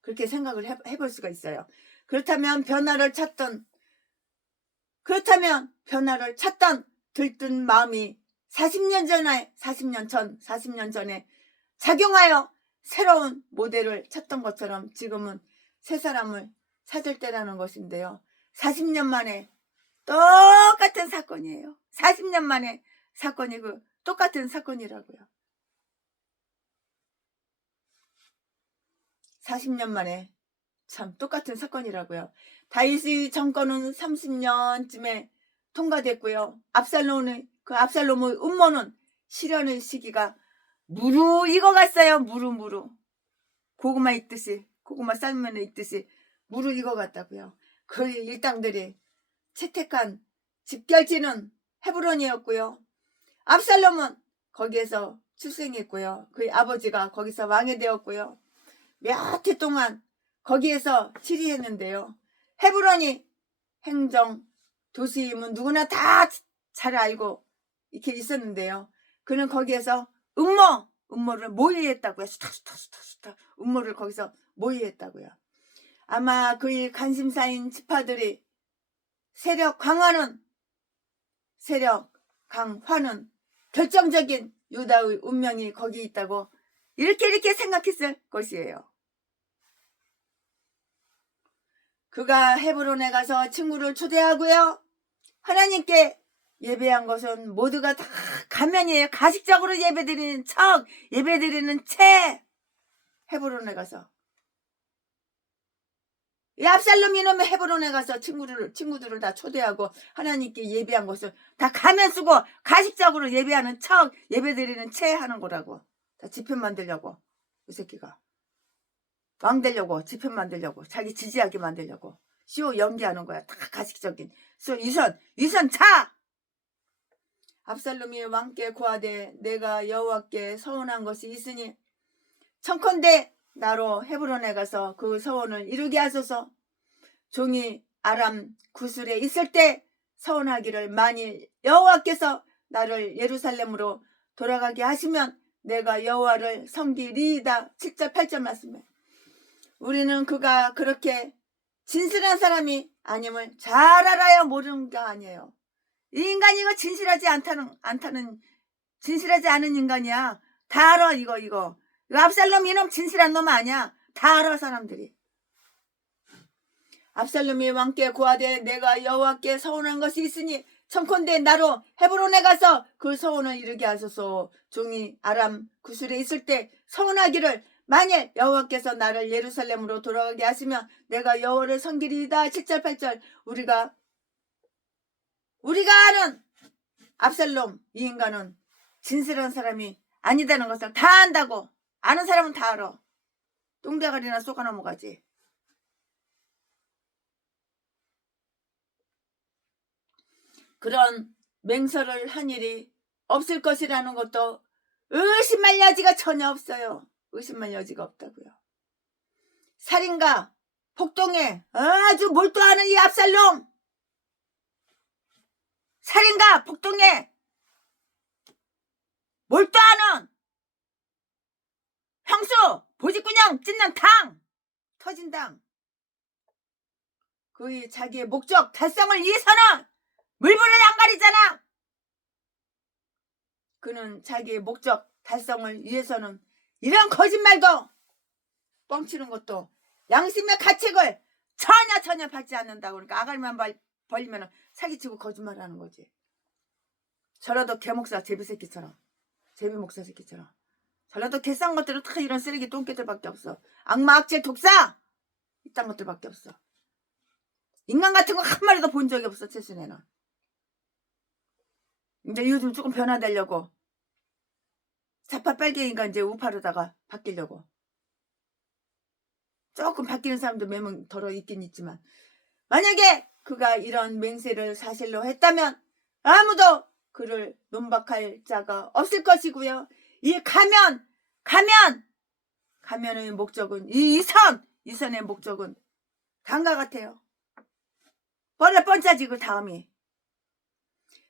그렇게 생각을 해볼 수가 있어요. 그렇다면 변화를 찾던 들뜬 마음이 40년 전에 작용하여 새로운 모델을 찾던 것처럼 지금은 새 사람을 찾을 때라는 것인데요. 40년 만에 똑같은 사건이에요. 40년 만에 사건이 똑같은 사건이라고요. 40년 만에 참 똑같은 사건이라고요. 다윗의 정권은 30년쯤에 통과됐고요. 압살롬의 음모는 실현의 시기가 무르익어갔어요. 무르 고구마 삶으면 익듯이 무르익어갔다고요. 그 일당들이 채택한 집결지는 헤브론이었고요. 압살롬은 거기에서 출생했고요. 그의 아버지가 거기서 왕이 되었고요. 몇 해 동안 거기에서 치리했는데요. 헤브론이 행정 도시임은 누구나 다 잘 알고 이렇게 있었는데요. 그는 거기에서 음모를 모의했다고요. 수타 음모를 거기서 모의했다고요. 아마 그의 관심사인 지파들이 세력 강화는 결정적인 유다의 운명이 거기 있다고 이렇게 생각했을 것이에요. 그가 헤브론에 가서 친구를 초대하고요. 하나님께 예배한 것은 모두가 다 가면이에요. 가식적으로 예배드리는 채 헤브론에 가서 이 압살롬 이놈의 헤브론에 가서 친구들을 다 초대하고 하나님께 예배한 것을 다 가면 쓰고 가식적으로 예배하는 척 예배드리는 채 하는 거라고. 다 지편 만들려고. 이 새끼가 왕 되려고, 지편 만들려고, 자기 지지하게 만들려고 쇼 연기하는 거야. 다 가식적인 유선 자. 압살롬이 왕께 고하되 내가 여호와께 서원한 것이 있으니 청컨대 나로 헤브론에 가서 그 서원을 이루게 하소서. 종이 아람 구술에 있을 때 서원하기를 만일 여호와께서 나를 예루살렘으로 돌아가게 하시면 내가 여호와를 섬기리이다. 7절 8절 말씀에 우리는 그가 그렇게 진실한 사람이 아님을 잘 알아야 모르는 게 아니에요. 이 인간이 이거 진실하지 않은 인간이야. 다 알아. 이거 압살롬 이놈 진실한 놈 아니야. 다 알아 사람들이. 압살롬이 왕께 고하되 내가 여호와께 서원한 것이 있으니 청컨대 나로 헤브론에 가서 그 서원을 이루게 하소서. 종이 아람 구술에 있을 때 서원하기를 만일 여호와께서 나를 예루살렘으로 돌아가게 하시면 내가 여호와를 섬기리이다. 7절 8절. 우리가 아는 압살롬 이 인간은 진실한 사람이 아니다는 것을 다 안다고. 아는 사람은 다 알아. 똥대가리나 쏘가 넘어가지. 그런 맹설을 한 일이 없을 것이라는 것도 의심할 여지가 전혀 없어요. 의심할 여지가 없다고요. 살인과 폭동에 아주 몰두하는 이 압살롬, 살인과 폭동에 몰두하는 형수, 보직군형 찢는 당, 터진 당. 그의 자기의 목적 달성을 위해서는 물불을 안 가리잖아. 그는 자기의 목적 달성을 위해서는 이런 거짓말도 뻥치는 것도 양심의 가책을 전혀 받지 않는다고. 그러니까 아가리만 벌리면 사기치고 거짓말하는 거지. 저라도 개목사 제비새끼처럼, 제비목사 새끼처럼 저라도 개싼 것들은 다 이런 쓰레기 똥개들밖에 없어. 악마 악질 독사 이딴 것들밖에 없어. 인간 같은 거 한 마리도 본 적이 없어. 최순애는 이제 요즘 조금 변화되려고 자파 빨갱이가 이제 우파로다가 바뀌려고. 조금 바뀌는 사람도 몇 명 덜어 있긴 있지만, 만약에 그가 이런 맹세를 사실로 했다면 아무도 그를 논박할 자가 없을 것이고요. 이 가면의 목적은 이 선의 목적은 다음과 같아요. 번짜지고 다음이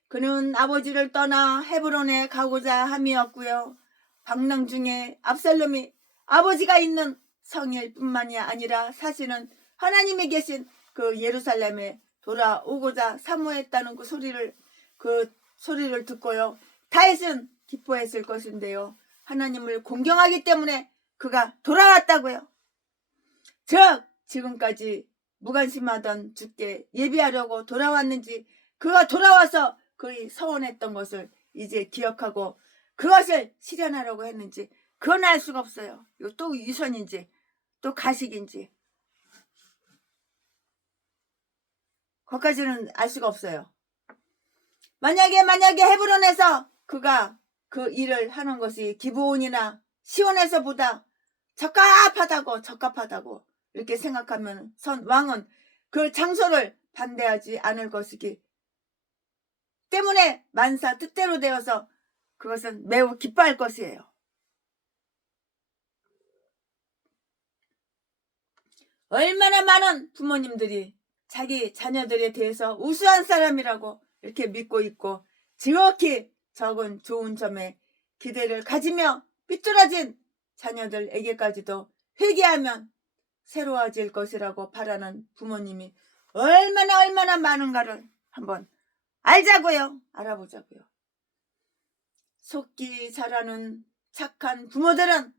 그는 아버지를 떠나 헤브론에 가고자 함이었고요. 방랑 중에 압살롬이 아버지가 있는 성일 뿐만이 아니라 사실은 하나님이 계신 그 예루살렘에 돌아오고자 사모했다는 그 소리를 듣고요. 다윗은 기뻐했을 것인데요. 하나님을 공경하기 때문에 그가 돌아왔다고요. 즉 지금까지 무관심하던 주께 예비하려고 돌아왔는지, 그가 돌아와서 그의 서원했던 것을 이제 기억하고 그것을 실현하려고 했는지 그건 알 수가 없어요. 이거 또 유선인지 또 가식인지 거기까지는 알 수가 없어요. 만약에 헤브론에서 그가 그 일을 하는 것이 기브온이나 시온에서보다 적합하다고 이렇게 생각하면 왕은 그 장소를 반대하지 않을 것이기 때문에 만사 뜻대로 되어서 그것은 매우 기뻐할 것이에요. 얼마나 많은 부모님들이 자기 자녀들에 대해서 우수한 사람이라고 이렇게 믿고 있고 지극히 적은 좋은 점에 기대를 가지며 삐뚤어진 자녀들에게까지도 회개하면 새로워질 것이라고 바라는 부모님이 얼마나 많은가를 한번 알아보자고요. 속기 잘하는 착한 부모들은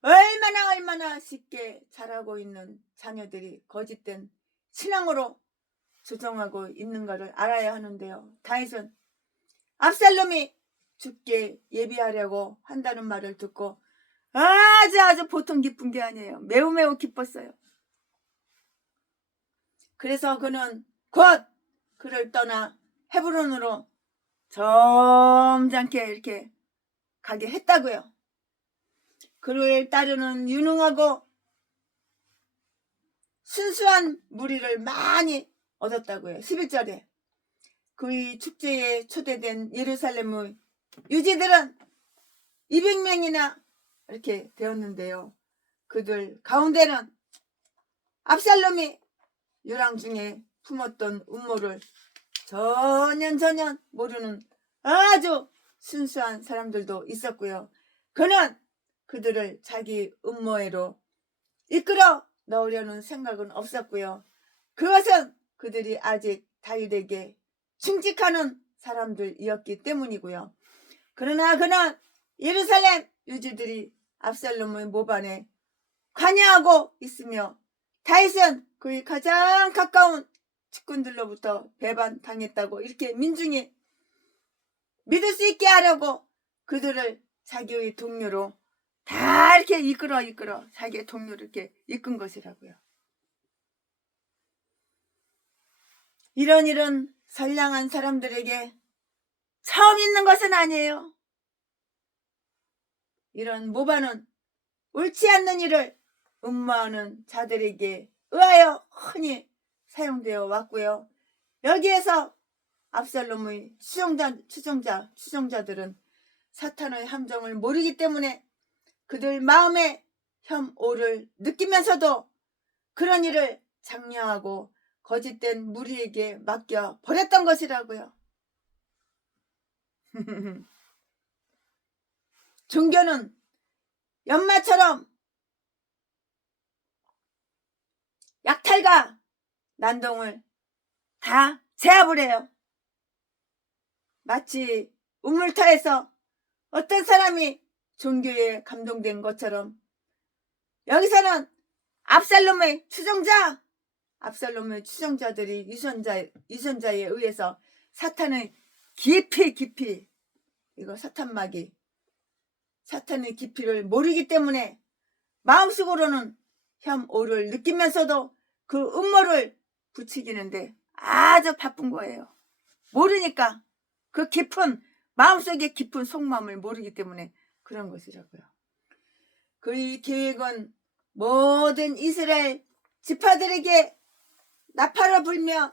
얼마나 쉽게 자라고 있는 자녀들이 거짓된 신앙으로 조정하고 있는가를 알아야 하는데요. 다윗은 압살롬이 죽게 예비하려고 한다는 말을 듣고 아주 보통 기쁜 게 아니에요. 매우 기뻤어요. 그래서 그는 곧 그를 떠나 헤브론으로 점잖게 이렇게 가게 했다고요. 그를 따르는 유능하고 순수한 무리를 많이 얻었다고요. 11절에 그의 축제에 초대된 예루살렘의 유지들은 200명이나 이렇게 되었는데요. 그들 가운데는 압살롬이 유랑 중에 품었던 음모를 전혀 모르는 아주 순수한 사람들도 있었고요. 그는 그들을 자기 음모회로 이끌어 넣으려는 생각은 없었고요. 그것은 그들이 아직 다윗에게 충직하는 사람들이었기 때문이고요. 그러나 그는 예루살렘 유지들이 압살롬의 모반에 관여하고 있으며 다윗은 그의 가장 가까운 측근들로부터 배반당했다고 이렇게 민중이 믿을 수 있게 하려고 그들을 자기의 동료로 다 이렇게 이끌어 자기의 동료를 이렇게 이끈 것이라고요. 이런 선량한 사람들에게 처음 있는 것은 아니에요. 이런 모반은 옳지 않는 일을 음모하는 자들에게 의하여 흔히 사용되어 왔고요. 여기에서 압살롬의 추종자들은 사탄의 함정을 모르기 때문에 그들 마음에 혐오를 느끼면서도 그런 일을 장려하고 거짓된 무리에게 맡겨 버렸던 것이라고요. 종교는 연마처럼 약탈과 난동을 다 제압을 해요. 마치 우물터에서 어떤 사람이 종교에 감동된 것처럼 여기서는 압살롬의 추종자들이 유전자에 의해서 사탄의 깊이 이거 사탄의 깊이를 모르기 때문에 마음속으로는 혐오를 느끼면서도 그 음모를 부추기는데 아주 바쁜 거예요. 모르니까 그 깊은 마음속의 깊은 속마음을 모르기 때문에 그런 것이라고요. 그의 계획은 모든 이스라엘 지파들에게 나팔을 불며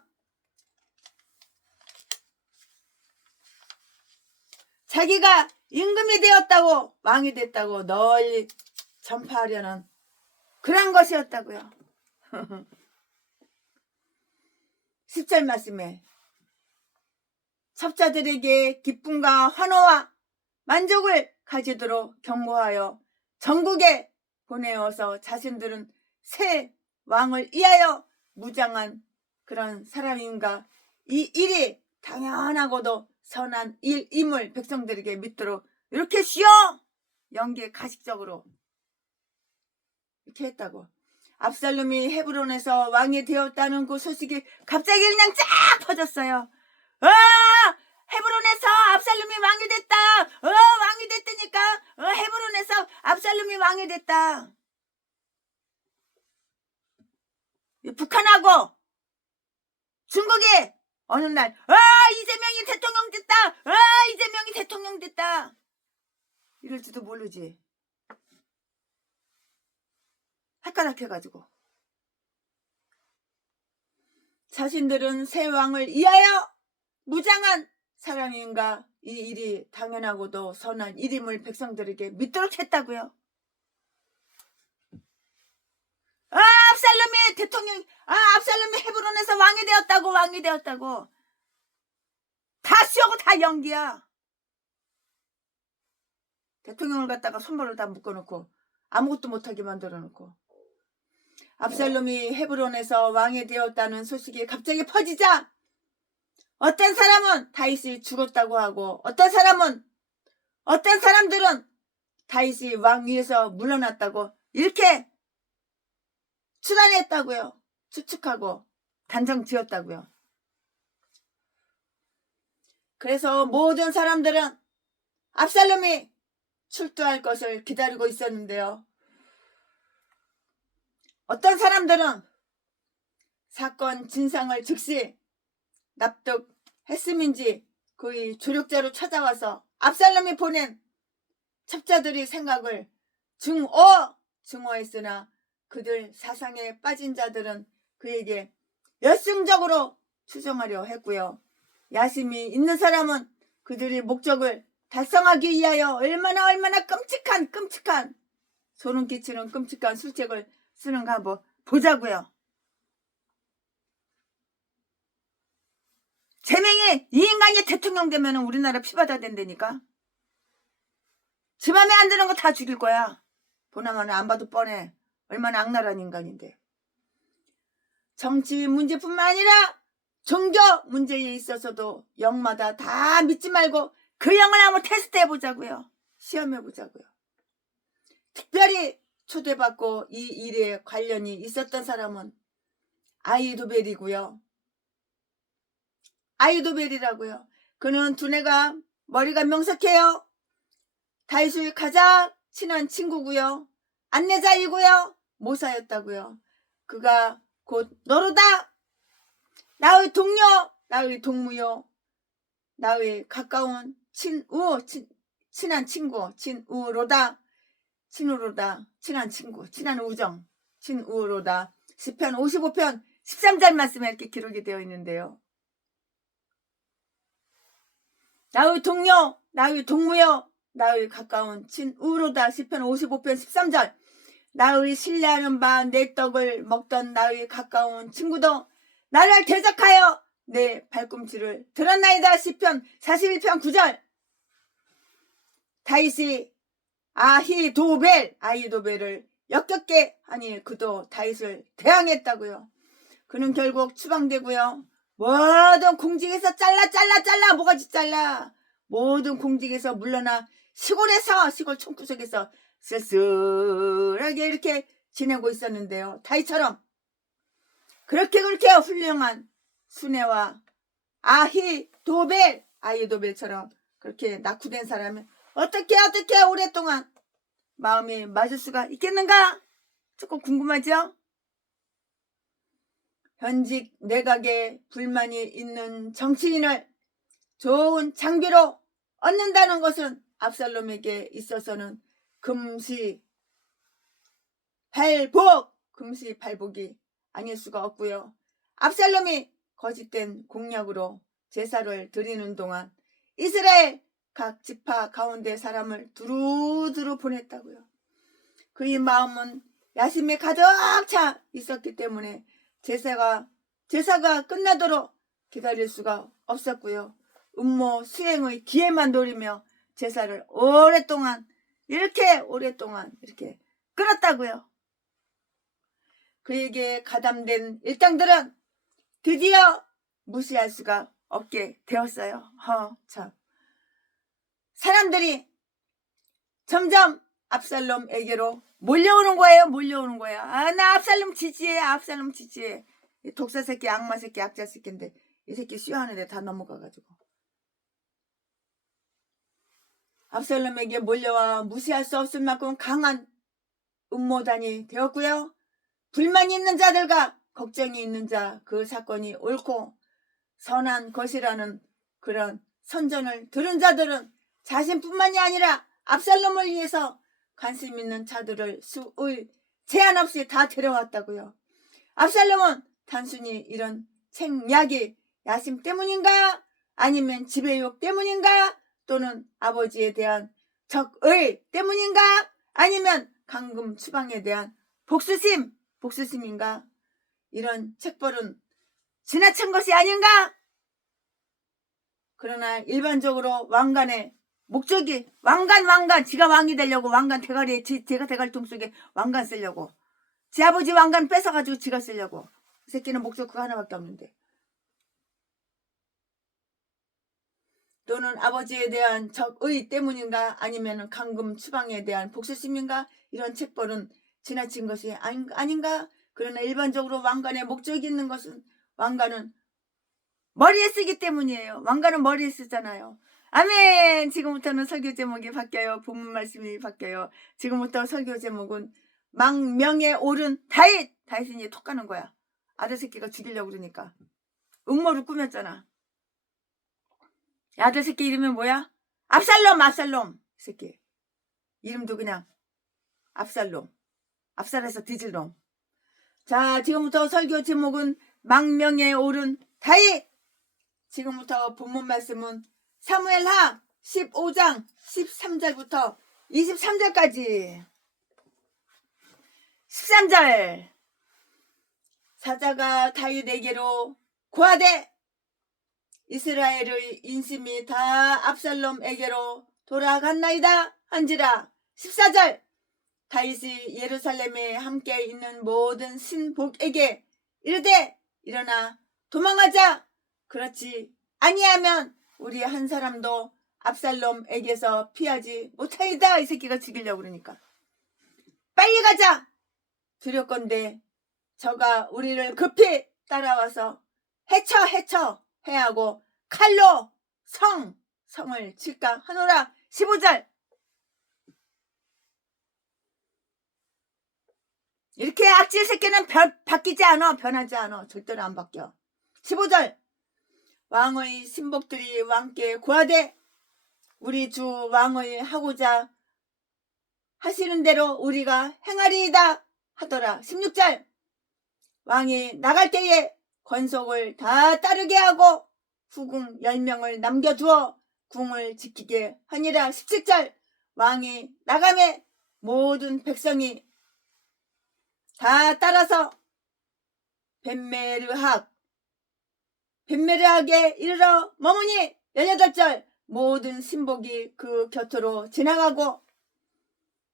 자기가 임금이 되었다고 왕이 됐다고 널리 전파하려는 그런 것이었다고요. 10절 말씀에 첩자들에게 기쁨과 환호와 만족을 가지도록 경고하여 전국에 보내어서 자신들은 새 왕을 위하여 무장한 그런 사람인가 이 일이 당연하고도 선한 일임을 백성들에게 믿도록 이렇게 쉬어 연계 가식적으로 이렇게 했다고. 압살롬이 헤브론에서 왕이 되었다는 그 소식이 갑자기 그냥 쫙 퍼졌어요. 헤브론에서 압살롬이 왕이 됐다. 왕이 됐다니까. 헤브론에서 압살롬이 왕이 됐다. 북한하고 중국이 어느 날 이재명이 대통령 됐다. 이재명이 대통령 됐다. 이럴지도 모르지. 헷갈락해가지고 자신들은 새 왕을 위하여 무장한 사람인가 이 일이 당연하고도 선한 일임을 백성들에게 믿도록 했다고요. 압살롬이 대통령, 압살롬이 헤브론에서 왕이 되었다고. 다 씌우고 다 연기야. 대통령을 갖다가 손발을 다 묶어놓고 아무것도 못하게 만들어놓고. 압살롬이 헤브론에서 왕이 되었다는 소식이 갑자기 퍼지자 어떤 사람은 다윗이 죽었다고 하고 어떤 사람들은 다윗이 왕 위에서 물러났다고 이렇게 추론했다고요. 추측하고 단정 지었다고요. 그래서 모든 사람들은 압살롬이 출두할 것을 기다리고 있었는데요. 어떤 사람들은 사건 진상을 즉시 납득했음인지 그의 조력자로 찾아와서 압살롬이 보낸 첩자들의 생각을 증오했으나 그들 사상에 빠진 자들은 그에게 열성적으로 추종하려 했고요. 야심이 있는 사람은 그들의 목적을 달성하기 위하여 얼마나 끔찍한 소름 끼치는 끔찍한 술책을 쓰는가 한번 보자고요. 제명이 이 인간이 대통령 되면 우리나라 피받아 된다니까. 지 맘에 안 드는 거 다 죽일 거야. 보나마나 안 봐도 뻔해. 얼마나 악랄한 인간인데. 정치 문제뿐만 아니라 종교 문제에 있어서도 영마다 다 믿지 말고 그 영을 한번 테스트해보자고요. 시험해보자고요. 특별히 초대받고 이 일에 관련이 있었던 사람은 아히도벨이고요. 아히도벨이라고요. 그는 두뇌가 머리가 명석해요. 다윗의 가장 친한 친구고요. 안내자이고요. 모사였다고요. 그가 곧 너로다. 나의 동료, 나의 동무요. 나의 가까운 친한 친구, 친우로다. 친우로다. 친한 친구, 친한 우정, 친우로다. 시편 55편 13절 말씀에 이렇게 기록이 되어 있는데요. 나의 동료, 나의 동무요. 나의 가까운 친우로다. 시편 55편 13절. 나의 신뢰하는 바 내 떡을 먹던 나의 가까운 친구도 나를 대적하여 내 발꿈치를 들었나이다. 시편 41편 9절. 다윗이 아히도벨을 역겹게 하니 그도 다윗을 대항했다고요. 그는 결국 추방되고요. 모든 공직에서 잘라 모가지 잘라 모든 공직에서 물러나 시골 총구석에서 쓸쓸하게 이렇게 지내고 있었는데요. 다윗처럼 그렇게 훌륭한 수뇌와 아히도벨처럼 그렇게 낙후된 사람은 어떻게 오랫동안 마음이 맞을 수가 있겠는가? 조금 궁금하죠? 현직 내각에 불만이 있는 정치인을 좋은 장비로 얻는다는 것은 압살롬에게 있어서는 금시발복이 아닐 수가 없고요. 압살롬이 거짓된 공약으로 제사를 드리는 동안 이스라엘 각 지파 가운데 사람을 두루두루 보냈다고요. 그의 마음은 야심에 가득 차 있었기 때문에 제사가 끝나도록 기다릴 수가 없었고요. 음모 수행의 기회만 노리며 제사를 이렇게 오랫동안 끌었다고요. 그에게 가담된 일당들은 드디어 무시할 수가 없게 되었어요. 참. 사람들이 점점 압살롬에게로 몰려오는 거예요. 나 압살롬 지지해. 독사 새끼, 악마 새끼, 악자 새끼인데 이 새끼 쉬어하는데 다 넘어가가지고 압살롬에게 몰려와 무시할 수 없을 만큼 강한 음모단이 되었고요. 불만이 있는 자들과 걱정이 있는 자, 그 사건이 옳고 선한 것이라는 그런 선전을 들은 자들은 자신뿐만이 아니라 압살롬을 위해서 관심 있는 자들을 수의 제한 없이 다 데려왔다고요. 압살롬은 단순히 이런 책략이 야심 때문인가? 아니면 지배욕 때문인가? 또는 아버지에 대한 적의 때문인가? 아니면 강금 추방에 대한 복수심인가? 이런 책벌은 지나친 것이 아닌가? 그러나 일반적으로 왕관의 목적이 왕관 지가 왕이 되려고 왕관 대가리에 제가 대가리통 속에 왕관 쓰려고 지 아버지 왕관 뺏어가지고 지가 쓰려고 이 새끼는 목적 그거 하나밖에 없는데 또는 아버지에 대한 적의 때문인가 아니면 강금 추방에 대한 복수심인가 이런 책벌은 지나친 것이 아닌가. 그러나 일반적으로 왕관의 목적이 있는 것은 왕관은 머리에 쓰기 때문이에요. 왕관은 머리에 쓰잖아요. 아멘. 지금부터는 설교 제목이 바뀌어요. 본문 말씀이 바뀌어요. 지금부터 설교 제목은 망명에 오른 다윗이 이제 톡 가는 거야. 아들 새끼가 죽이려고 그러니까 음모를 꾸몄잖아. 아들 새끼 이름이 뭐야? 압살롬 새끼 이름도 그냥 압살롬. 압살해서 뒤질 놈. 자, 지금부터 설교 제목은 망명에 오른 다윗. 지금부터 본문 말씀은 사무엘하 15장 13절부터 23절까지. 13절. 사자가 다윗에게로 고하되 이스라엘의 인심이 다 압살롬에게로 돌아갔나이다 한지라. 14절. 다윗이 예루살렘에 함께 있는 모든 신복에게 이르되 일어나 도망하자. 그렇지 아니하면 우리 한 사람도 압살롬에게서 피하지 못하이다. 이 새끼가 죽이려고 그러니까 빨리 가자. 두렵건대 저가 우리를 급히 따라와서 해쳐 해하고 칼로 성을 칠까 하노라. 15절. 이렇게 악질 새끼는 바뀌지 않아. 변하지 않아. 절대로 안 바뀌어. 15절. 왕의 신복들이 왕께 구하되 우리 주 왕의 하고자 하시는 대로 우리가 행하리이다 하더라. 16절. 왕이 나갈 때에 권속을 다 따르게 하고 후궁 10명을 남겨두어 궁을 지키게 하니라. 17절. 왕이 나가매 모든 백성이 다 따라서 벤메르학에 이르러 머무니. 18절. 모든 신복이 그 곁으로 지나가고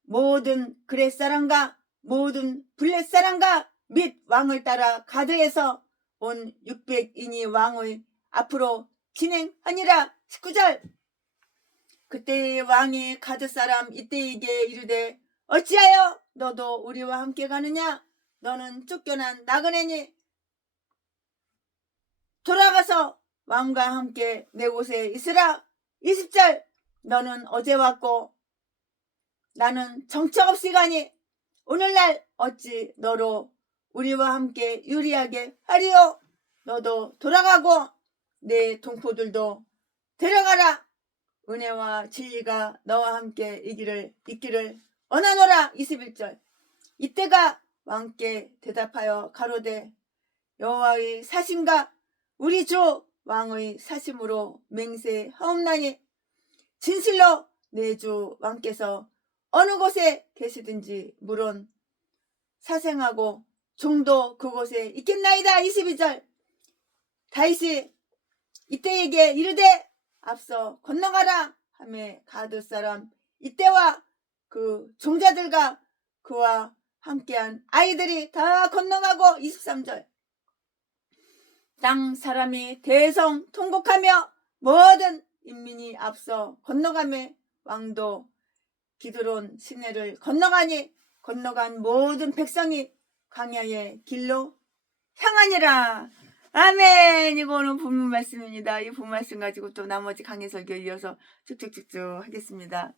모든 그렛 사람과 모든 블렛 사람과 및 왕을 따라 가드에서 온 600인이 왕의 앞으로 진행하니라. 19절. 그때 왕이 가드 사람 이때에게 이르되 어찌하여 너도 우리와 함께 가느냐? 너는 쫓겨난 나그네니 돌아가서 왕과 함께 내 곳에 있으라. 20절. 너는 어제 왔고 나는 정처 없이 가니 오늘날 어찌 너로 우리와 함께 유리하게 하리요? 너도 돌아가고 내 동포들도 데려가라. 은혜와 진리가 너와 함께 있기를 원하노라. 21절. 이때가 왕께 대답하여 가로되 여호와의 사심과 우리 주 왕의 사심으로 맹세하옵나니 진실로 내 주 왕께서 어느 곳에 계시든지 물론 사생하고 종도 그곳에 있겠나이다. 22절. 다윗이 이때에게 이르되 앞서 건너가라 하매 가드 사람 이때와 그 종자들과 그와 함께한 아이들이 다 건너가고. 23절. 땅 사람이 대성통곡하며 모든 인민이 앞서 건너가매 왕도 기드론 시내를 건너가니 건너간 모든 백성이 광야의 길로 향하니라. 아멘. 이거는 본문 말씀입니다. 이 본문 말씀 가지고 또 나머지 강해 설교 이어서 쭉쭉쭉쭉 하겠습니다.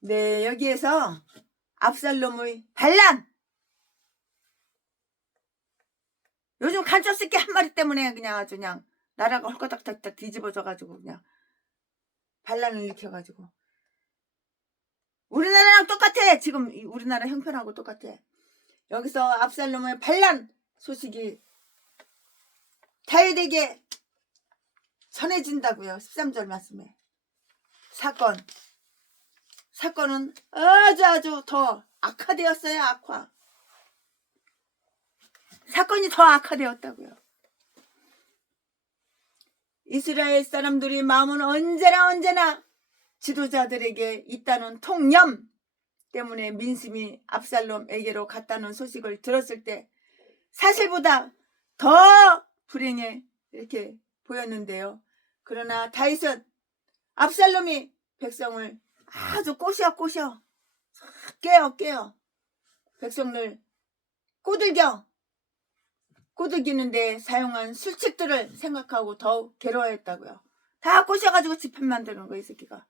네, 여기에서 압살롬의 반란. 요즘 간첩 새끼 한 마리 때문에 그냥 아주 그냥 나라가 헐거닥닥닥 뒤집어져가지고 그냥 반란을 일으켜가지고 우리나라랑 똑같아. 지금 우리나라 형편하고 똑같아. 여기서 압살롬의 반란 소식이 다윗에게 전해진다고요. 13절 말씀에. 사건은 아주 더 악화되었어요. 악화. 사건이 더 악화되었다고요. 이스라엘 사람들이 마음은 언제나 지도자들에게 있다는 통념 때문에 민심이 압살롬에게로 갔다는 소식을 들었을 때 사실보다 더 불행해 이렇게 보였는데요. 그러나 다윗은 압살롬이 백성을 아주 꼬셔 깨어 백성을 꼬들기는데 사용한 술책들을 생각하고 더욱 괴로워했다고요. 다 꼬셔가지고 집행 만드는 거예요. 이 새끼가.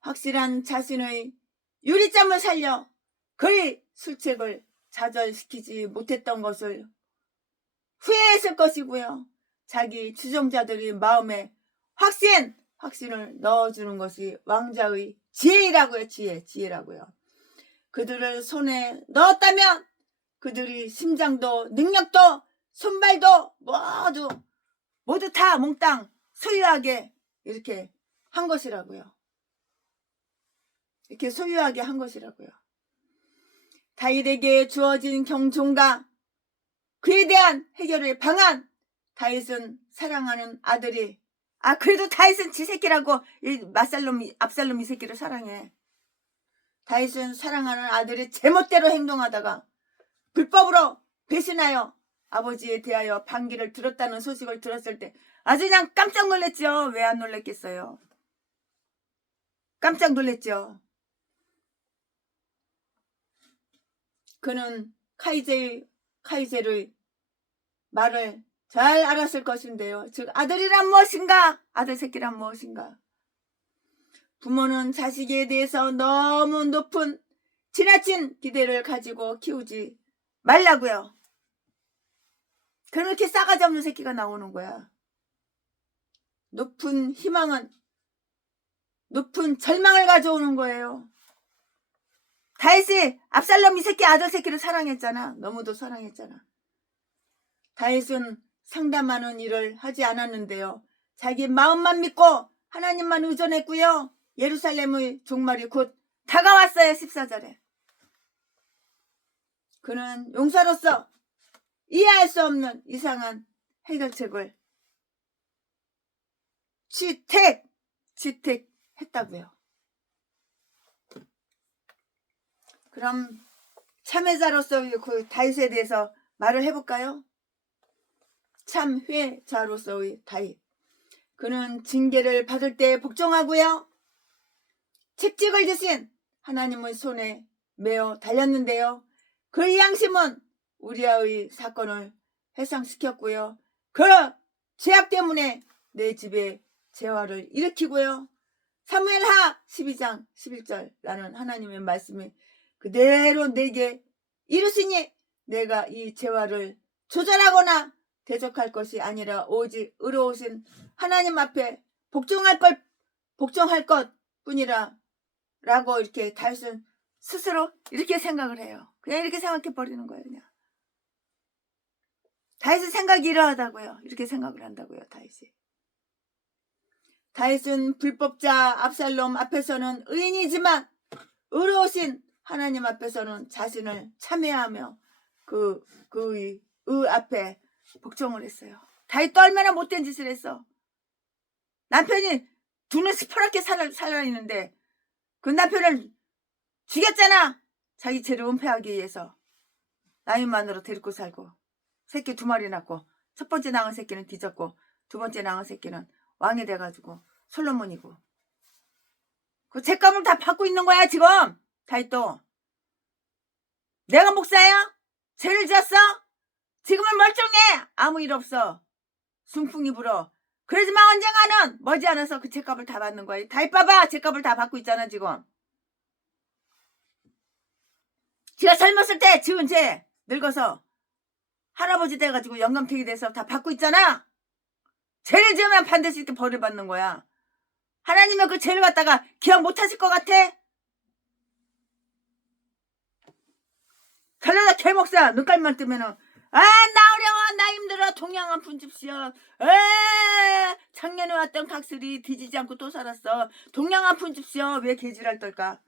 확실한 자신의 유리점을 살려 그의 술책을 좌절시키지 못했던 것을 후회했을 것이고요. 자기 추종자들이 마음에 확신을 넣어주는 것이 왕자의 지혜라고요. 지혜라고요. 그들을 손에 넣었다면 그들이 심장도 능력도 손발도 모두 다 몽땅 소유하게 이렇게 한 것이라고요. 이렇게 소유하게 한 것이라고요. 다윗에게 주어진 경종과 그에 대한 해결의 방안. 다윗은 사랑하는 아들이 그래도 다윗은 지 새끼라고 압살롬 이 새끼를 사랑해. 다윗은 사랑하는 아들이 제멋대로 행동하다가 불법으로 배신하여 아버지에 대하여 반기를 들었다는 소식을 들었을 때 아주 그냥 깜짝 놀랐죠. 왜 안 놀랐겠어요. 깜짝 놀랐죠. 그는 카이제의 말을 잘 알았을 것인데요. 즉 아들이란 무엇인가, 아들 새끼란 무엇인가. 부모는 자식에 대해서 너무 높은 지나친 기대를 가지고 키우지 말라고요. 그럼 이렇게 싸가지 없는 새끼가 나오는 거야. 높은 희망은 높은 절망을 가져오는 거예요. 다윗이 압살롬 이 새끼 아들 새끼를 사랑했잖아. 너무도 사랑했잖아. 다윗은 상담하는 일을 하지 않았는데요. 자기 마음만 믿고 하나님만 의존했고요. 예루살렘의 종말이 곧 다가왔어요. 14절에. 그는 용사로서 이해할 수 없는 이상한 해결책을 채택했다고요. 그럼 참회자로서 그 다윗에 대해서 말을 해볼까요? 참회자로서의 다윗. 그는 징계를 받을 때 복종하고요. 책직을 지신 하나님의 손에 매어 달렸는데요. 그의 양심은 우리아의 사건을 해상시켰고요. 그 죄악 때문에 내 집에 재화를 일으키고요. 사무엘하 12장 11절라는 하나님의 말씀이 그대로 내게 이르시니 내가 이 재화를 조절하거나 대적할 것이 아니라 오직 의로우신 하나님 앞에 복종할 것 뿐이라 라고 이렇게 다윗은 스스로 이렇게 생각을 해요. 그냥 이렇게 생각해 버리는 거예요. 그냥. 다윗은 생각이 이러하다고요. 이렇게 생각을 한다고요. 다윗은 불법자 압살롬 앞에서는 의인이지만 의로우신 하나님 앞에서는 자신을 참회하며 그의 앞에 복종을 했어요. 다윗도 얼마나 못된 짓을 했어. 남편이 두 눈 시퍼렇게 살아있는데 그 남편을 죽였잖아. 자기 죄를 은폐하기 위해서. 나이만으로 데리고 살고 새끼 2마리 낳고 첫 번째 낳은 새끼는 뒤졌고 두 번째 낳은 새끼는 왕이 돼가지고 솔로몬이고 그 죄값을 다 받고 있는 거야 지금. 다윗도 내가 목사야? 죄를 지었어? 지금은 멀쩡해. 아무 일 없어. 순풍이 불어. 그러지만 언젠가는 머지않아서 그 죄값을 다 받는 거야. 다윗 봐봐. 죄값을 다 받고 있잖아 지금. 지가 젊었을 때 지은 죄 늙어서 할아버지 돼가지고 영감택이 돼서 다 받고 있잖아. 죄를 지으면 반드시 이렇게 벌을 받는 거야. 하나님은 그 죄를 갖다가 기억 못하실 것 같아? 그러다 개목사 눈깔만 뜨면은 나 어려워 나 힘들어 동양 한 푼 줍시오. 작년에 왔던 각설이 뒤지지 않고 또 살았어. 동양 한 푼 줍시오. 왜 개지랄 떨까?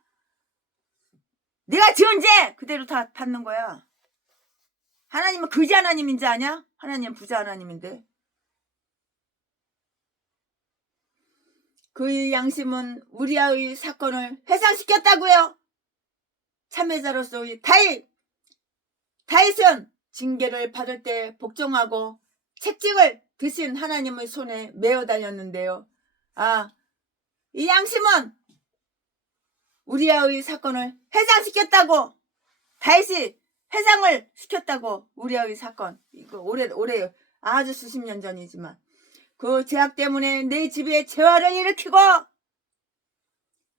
네가 지은 죄 그대로 다 받는 거야. 하나님은 그지 하나님인지 아냐? 하나님은 부자 하나님인데. 그의 양심은 우리아의 사건을 회상시켰다고요. 참회자로서의 다윗은 징계를 받을 때 복종하고 책직을 드신 하나님의 손에 매어 달렸는데요. 이 양심은 우리아의 사건을 회상시켰다고. 다윗이 회상을 시켰다고. 우리아의 사건 이거 오래 아주 수십 년 전이지만 그 죄악 때문에 내 집에 재화를 일으키고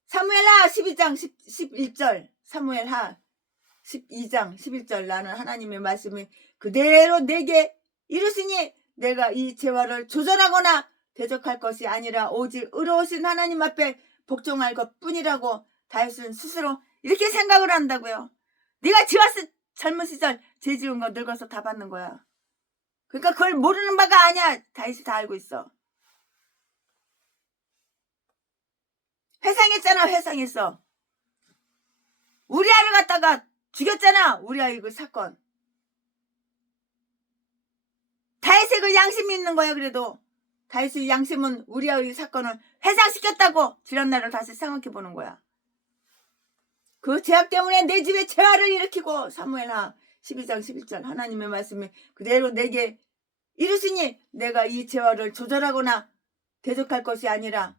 사무엘하 12장 11절 사무엘하 12장 11절 나는 하나님의 말씀이 그대로 내게 이르시니 내가 이 재화를 조절하거나 대적할 것이 아니라 오직 의로우신 하나님 앞에 복종할 것뿐이라고 다윗은 스스로 이렇게 생각을 한다고요. 네가 젊은 시절 죄 지은 거 늙어서 다 받는 거야. 그러니까 그걸 모르는 바가 아니야. 다윗이 다 알고 있어. 회상했잖아. 회상했어. 우리아를 갖다가 죽였잖아. 우리아의 그 사건. 다윗의 그 양심이 있는 거야. 그래도 다윗의 양심은 우리아의 사건을 회상시켰다고 지난날을 다시 생각해 보는 거야. 그 죄악 때문에 내 집에 재화를 일으키고 사무엘하 12장 11절 하나님의 말씀이 그대로 내게 이르시니 내가 이 재화를 조절하거나 대적할 것이 아니라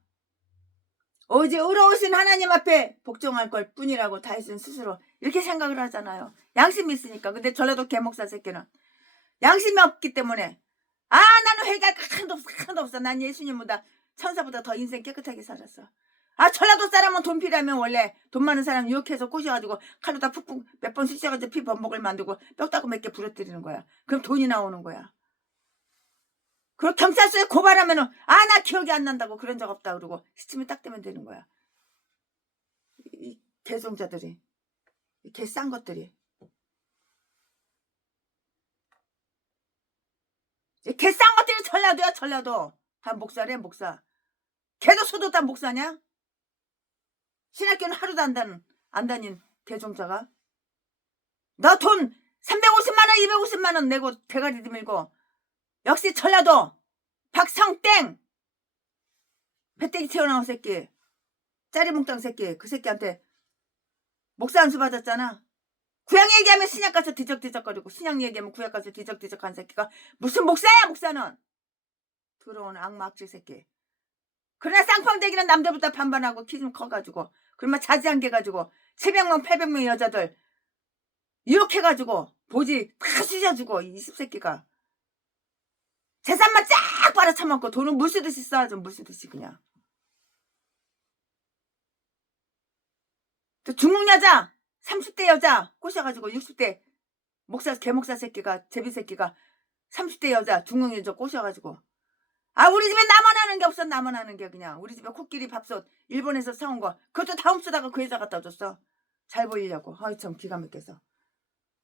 오직 의로우신 하나님 앞에 복종할 걸 뿐이라고 다윗은 스스로 이렇게 생각을 하잖아요. 양심이 있으니까. 근데 전라도 개목사 새끼는 양심이 없기 때문에 나는 회개할 거 하나도 없어. 난 예수님보다 천사보다 더 인생 깨끗하게 살았어. 전라도 사람은 돈 필요하면 원래 돈 많은 사람 유혹해서 꼬셔가지고 칼로 다 푹푹 몇 번 쑤셔가지고 피 범벅을 만들고 뼈다구 몇 개 부러뜨리는 거야. 그럼 돈이 나오는 거야. 그리고 경찰서에 고발하면은 나 기억이 안 난다고 그런 적 없다 그러고 시침이 딱 되면 되는 거야. 이 개종자들이, 개 싼 것들이, 개 싼 것들이 전라도야. 전라도 다 목사래. 목사. 개도 소도 다 목사냐? 신학교는 하루도 안 다닌 개종자가. 너 돈 350만원 250만원 내고 대가리 들밀고 역시 전라도 박성땡 배때기 튀어나온 새끼, 짜리몽땅 새끼, 그 새끼한테 목사 안수 받았잖아. 구약 얘기하면 신약 가서 뒤적뒤적거리고 신약 얘기하면 구약 가서 뒤적뒤적한 새끼가 무슨 목사야. 목사는 들어온 악마 악질 새끼. 그러나 쌍방대기는 남들보다 반반하고 키 좀 커가지고 그러면 자지한개 가지고 700명 800명 여자들 유혹해가지고 보지 다 쑤셔주고 이 씹새끼가 재산만 쫙 빨아쳐먹고 돈은 물쓰듯이 써야죠. 물쓰듯이 그냥. 또 중국 여자 30대 여자 꼬셔가지고 60대 목사 개목사 새끼가 제비 새끼가 30대 여자 중국 여자 꼬셔가지고 우리 집에 나만 하는 게 없어. 나만 하는 게 그냥 우리 집에 코끼리 밥솥 일본에서 사온 거 그것도 다음 쓰다가 그 여자 갖다 줬어. 잘 보이려고. 참 기가 막혀서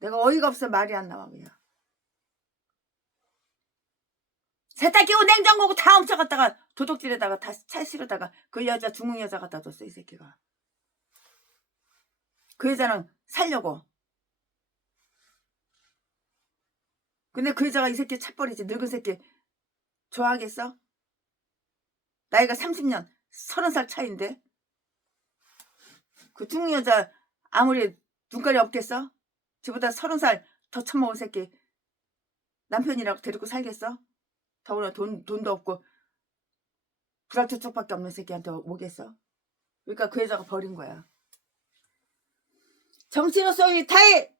내가 어이가 없어. 말이 안 나와 그냥. 세탁기고 냉장고고 다 훔쳐갔다가 도둑질에다가 다 차에 실어다가 그 여자 중국 여자 갖다 줬어. 이 새끼가. 그 여자는 살려고. 근데 그 여자가 이 새끼 차버리지. 늙은 새끼 좋아하겠어? 나이가 30년 30살 차인데 그 중국 여자 아무리 눈깔이 없겠어? 지보다 30살 더 처먹은 새끼 남편이라고 데리고 살겠어? 더구나 돈도 없고 불알2 쪽밖에 없는 새끼한테 오겠어? 그러니까 그 여자가 버린 거야. 정치로서의 다윗.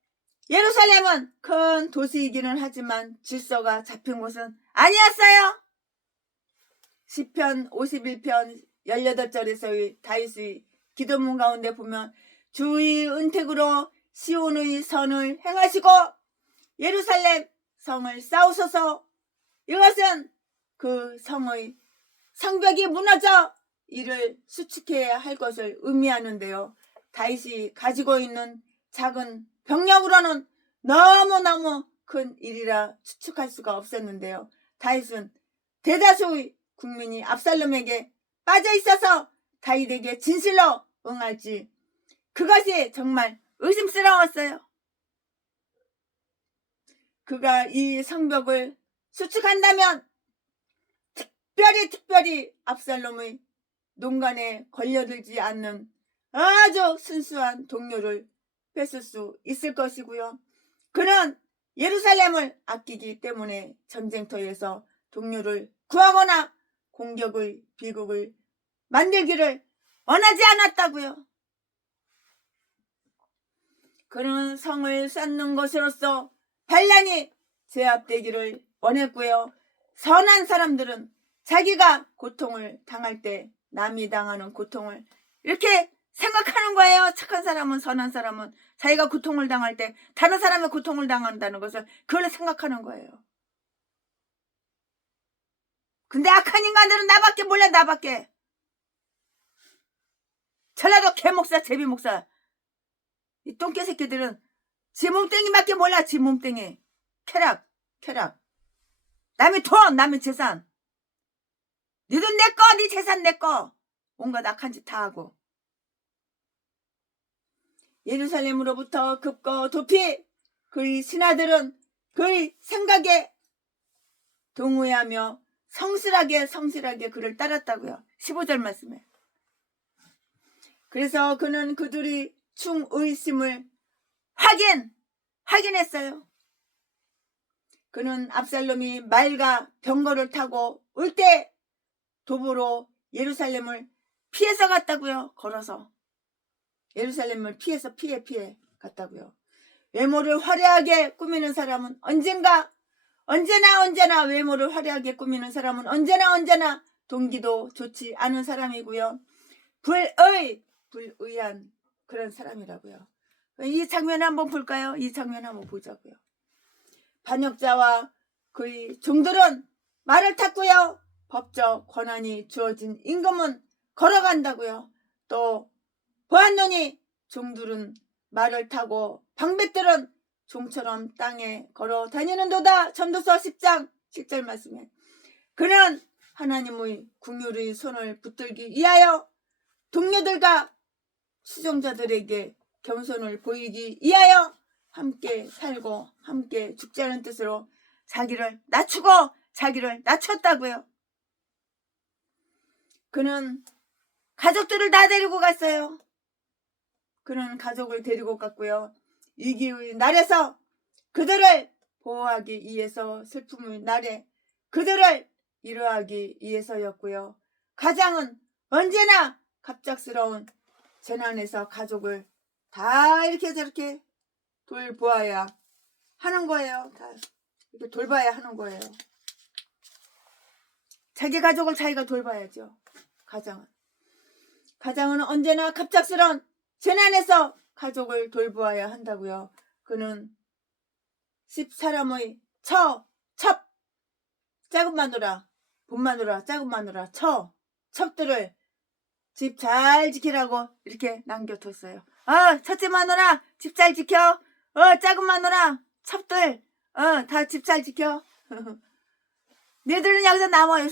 예루살렘은 큰 도시이기는 하지만 질서가 잡힌 곳은 아니었어요. 시편 51편 18절에서의 다윗의 기도문 가운데 보면 주의 은택으로 시온의 선을 행하시고 예루살렘 성을 쌓으소서. 이것은 그 성의 성벽이 무너져 이를 수축해야 할 것을 의미하는데요. 다윗이 가지고 있는 작은 병력으로는 너무너무 큰 일이라 추측할 수가 없었는데요. 다윗은 대다수의 국민이 압살롬에게 빠져 있어서 다윗에게 진실로 응할지 그것이 정말 의심스러웠어요. 그가 이 성벽을 수축한다면 특별히 압살롬의 농간에 걸려들지 않는 아주 순수한 동료를 뺏을 수 있을 것이고요. 그는 예루살렘을 아끼기 때문에 전쟁터에서 동료를 구하거나 공격의 비극을 만들기를 원하지 않았다고요. 그는 성을 쌓는 것으로서 반란이 제압되기를 원했고요. 선한 사람들은 자기가 고통을 당할 때 남이 당하는 고통을 이렇게 생각하는 거예요. 착한 사람은, 선한 사람은 자기가 고통을 당할 때 다른 사람의 고통을 당한다는 것을 그걸 생각하는 거예요. 근데 악한 인간들은 나밖에 몰라. 나밖에. 전라도 개목사 제비목사 이 똥개 새끼들은 지 몸뚱이밖에 몰라. 지 몸뚱이. 쾌락. 남의 돈, 남의 재산. 네 돈 내 거, 네 재산 내 거. 온갖 악한 짓 다 하고. 예루살렘으로부터 급거 도피. 그의 신하들은 그의 생각에 동의하며 성실하게 그를 따랐다고요. 15절 말씀에. 그래서 그는 그들의 충의심을 확인했어요. 그는 압살롬이 말과 병거를 타고 올 때 도보로 예루살렘을 피해서 갔다고요. 걸어서. 예루살렘을 피해 갔다고요. 외모를 화려하게 꾸미는 사람은 언제나 외모를 화려하게 꾸미는 사람은 언제나 동기도 좋지 않은 사람이고요. 불의한 그런 사람이라고요. 이 장면 한번 볼까요? 이 장면 한번 보자고요. 반역자와 그의 종들은 말을 탔고요. 법적 권한이 주어진 임금은 걸어간다고요. 또 보았노니 종들은 말을 타고 방백들은 종처럼 땅에 걸어 다니는도다. 전도서 10장 10절 말씀에 그는 하나님의 긍휼의 손을 붙들기 위하여 동료들과 수종자들에게 겸손을 보이기 위하여 함께 살고 함께 죽자는 뜻으로 자기를 낮추고 자기를 낮췄다고요. 그는 가족들을 다 데리고 갔어요. 그는 가족을 데리고 갔고요. 위기의 날에서 그들을 보호하기 위해서, 슬픔의 날에 그들을 위로하기 위해서였고요. 가장은 언제나 갑작스러운 재난에서 가족을 다 이렇게 저렇게 돌보아야 하는 거예요. 다 이렇게 돌봐야 하는 거예요. 자기 가족을 자기가 돌봐야죠. 가장은 언제나 갑작스러운 재난에서 가족을 돌보아야 한다고요. 그는 10사람의 첩, 작은 마누라, 본 마누라, 작은 마누라, 첩들을 집 잘 지키라고 이렇게 남겨뒀어요. 첫째 마누라 집 잘 지켜. 작은 마누라, 첩들 다 집 잘 지켜. 너희들은 여기서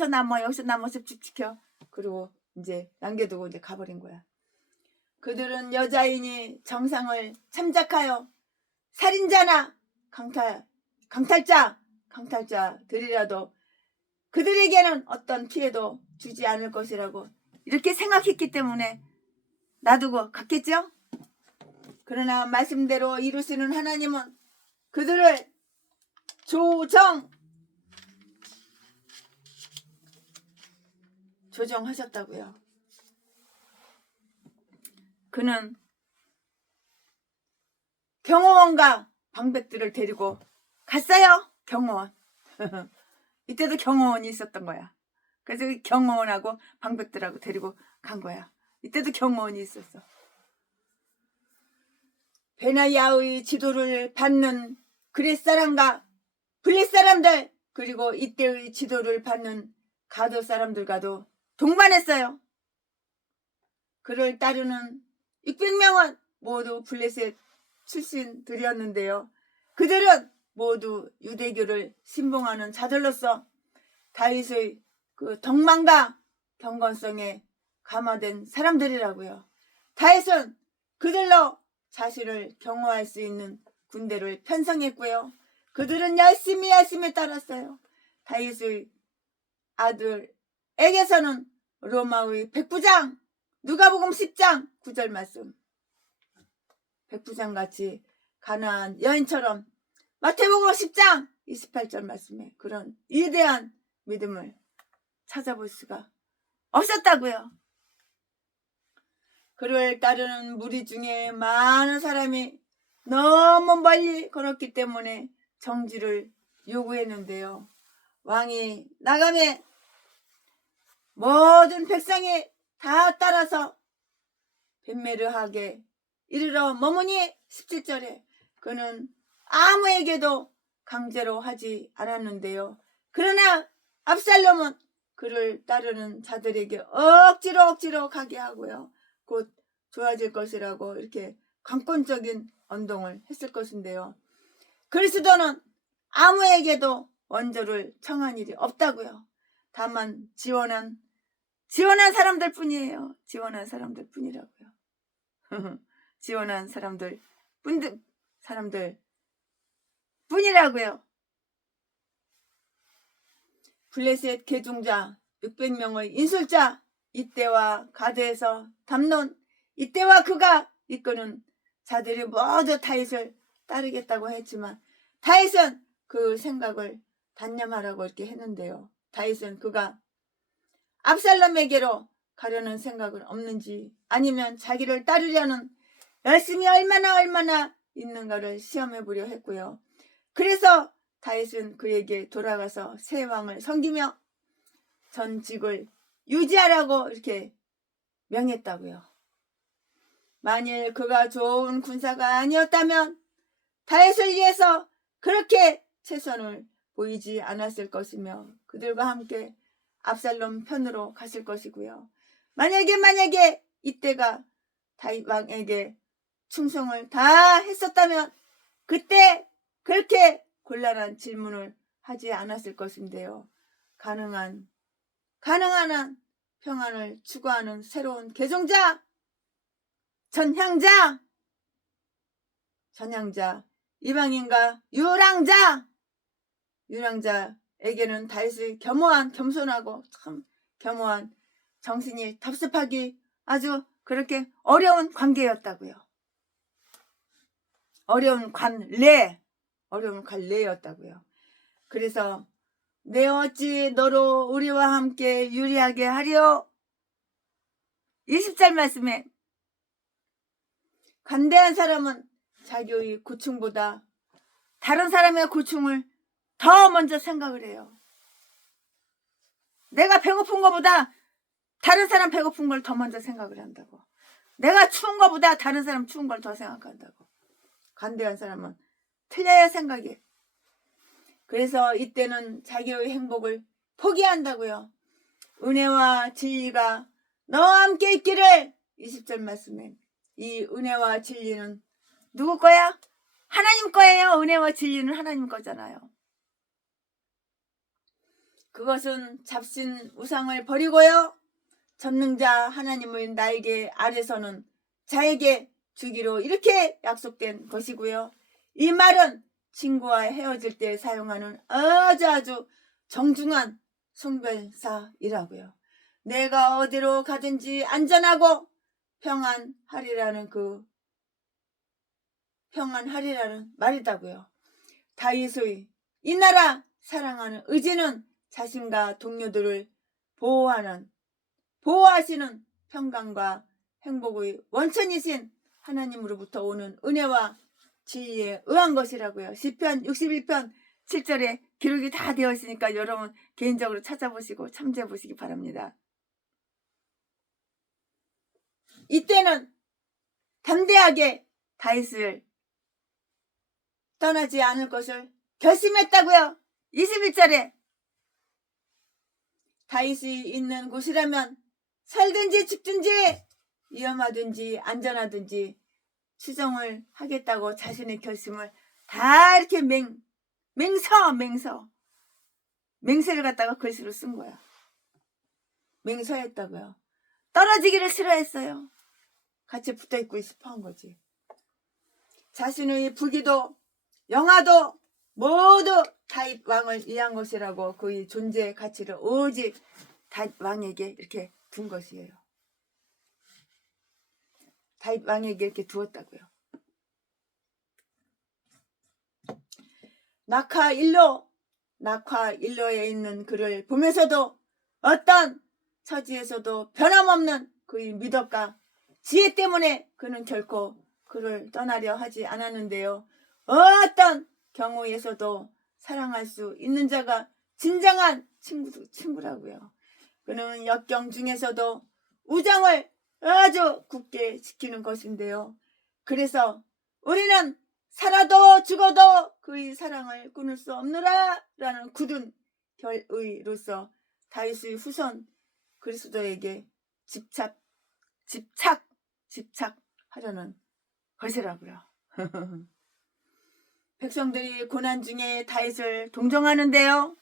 남아 집 지켜. 그리고 이제 남겨두고 이제 가버린 거야. 그들은 여자인이 정상을 참작하여 살인자나 강탈자들이라도 그들에게는 어떤 피해도 주지 않을 것이라고 이렇게 생각했기 때문에 놔두고 갔겠죠? 그러나 말씀대로 이루시는 하나님은 그들을 조정하셨다고요. 그는 경호원과 방백들을 데리고 갔어요. 경호원. 이때도 경호원이 있었던 거야. 그래서 경호원하고 방백들하고 데리고 간 거야. 이때도 경호원이 있었어. 베나야의 지도를 받는 그렛 사람과 블렛 사람들, 그리고 이때의 지도를 받는 가드 사람들과도 동반했어요. 그를 따르는 600명은 모두 블레셋 출신들이었는데요. 그들은 모두 유대교를 신봉하는 자들로서 다윗의 그 덕망과 경건성에 감화된 사람들이라고요. 다윗은 그들로 자신을 경호할 수 있는 군대를 편성했고요. 그들은 열심히 따랐어요. 다윗의 아들에게서는 로마의 백부장, 누가복음 10장 9절 말씀, 백부장같이 가나안 여인처럼 마태복음 10장 28절 말씀에 그런 위대한 믿음을 찾아볼 수가 없었다고요. 그를 따르는 무리 중에 많은 사람이 너무 멀리 걸었기 때문에 정지를 요구했는데요. 왕이 나가매 모든 백성이 다 따라서 벳메르하게 이르러 머무니 17절에 그는 아무에게도 강제로 하지 않았는데요. 그러나 압살롬은 그를 따르는 자들에게 억지로 가게 하고요. 곧 좋아질 것이라고 이렇게 강권적인 언동을 했을 것인데요. 그리스도는 아무에게도 원조를 청한 일이 없다고요. 다만 지원한 사람들 뿐이에요. 지원한 사람들 뿐이라고요. 지원한 사람들 뿐이라고요. 블레셋 계중자 600명의 인술자, 이때와 가드에서 담론, 이때와 그가 이끄는 자들이 모두 다윗을 따르겠다고 했지만 다윗은 그 생각을 단념하라고 이렇게 했는데요. 다윗은 그가 압살롬에게로 가려는 생각은 없는지, 아니면 자기를 따르려는 열심히 얼마나 있는가를 시험해 보려 했고요. 그래서 다윗은 그에게 돌아가서 새 왕을 섬기며 전직을 유지하라고 이렇게 명했다고요. 만일 그가 좋은 군사가 아니었다면 다윗을 위해서 그렇게 최선을 보이지 않았을 것이며 그들과 함께 압살롬 편으로 갔을 것이고요. 만약에 이때가 다윗 왕에게 충성을 다 했었다면 그때 그렇게 곤란한 질문을 하지 않았을 것인데요. 가능한 한 평안을 추구하는 새로운 개종자, 전향자, 이방인과 유랑자에게는 다윗의 겸손하고 참 겸허한 정신이 답습하기 아주 그렇게 어려운 관계였다고요. 어려운 관례였다고요. 그래서 내 어찌 너로 우리와 함께 유리하게 하리요. 20절 말씀에 관대한 사람은 자기의 고충보다 다른 사람의 고충을 더 먼저 생각을 해요. 내가 배고픈 것보다 다른 사람 배고픈 걸 더 먼저 생각을 한다고. 내가 추운 것보다 다른 사람 추운 걸 더 생각한다고. 관대한 사람은 틀려요, 생각이. 그래서 이때는 자기의 행복을 포기한다고요. 은혜와 진리가 너와 함께 있기를. 20절 말씀에 이 은혜와 진리는 누구 거야? 하나님 거예요. 은혜와 진리는 하나님 거잖아요. 그것은 잡신 우상을 버리고요. 전능자 하나님을 날개 아래서는 자에게 주기로 이렇게 약속된 것이고요. 이 말은 친구와 헤어질 때 사용하는 아주 정중한 송별사이라고요. 내가 어디로 가든지 안전하고 평안하리라는 말이다고요. 다윗의 이 나라 사랑하는 의지는 자신과 동료들을 보호하시는 평강과 행복의 원천이신 하나님으로부터 오는 은혜와 진리에 의한 것이라고요. 시편 61편 7절에 기록이 다 되어 있으니까 여러분 개인적으로 찾아보시고 참조해 보시기 바랍니다. 이때는 담대하게 다윗을 떠나지 않을 것을 결심했다고요. 21절에 다윗이 있는 곳이라면 살든지 죽든지 위험하든지 안전하든지 수정을 하겠다고 자신의 결심을 다 이렇게 맹세를 갖다가 글씨로 쓴 거야. 맹서했다고요. 떨어지기를 싫어했어요. 같이 붙어있고 싶어 한 거지. 자신의 부귀도 영화도 모두 다윗 왕을 위한 것이라고 그의 존재의 가치를 오직 다윗 왕에게 이렇게 둔 것이에요. 다윗 왕에게 이렇게 두었다고요. 낙화일로에 있는 그를 보면서도 어떤 처지에서도 변함없는 그의 미덕과 지혜 때문에 그는 결코 그를 떠나려 하지 않았는데요. 어떤 경우에서도 사랑할 수 있는 자가 진정한 친구라고요. 그는 역경 중에서도 우정을 아주 굳게 지키는 것인데요. 그래서 우리는 살아도 죽어도 그의 사랑을 끊을 수 없노라 라는 굳은 결의로서 다윗의 후손 그리스도에게 집착하려는 것이라고요. 백성들이 고난 중에 다윗을 동정하는데요.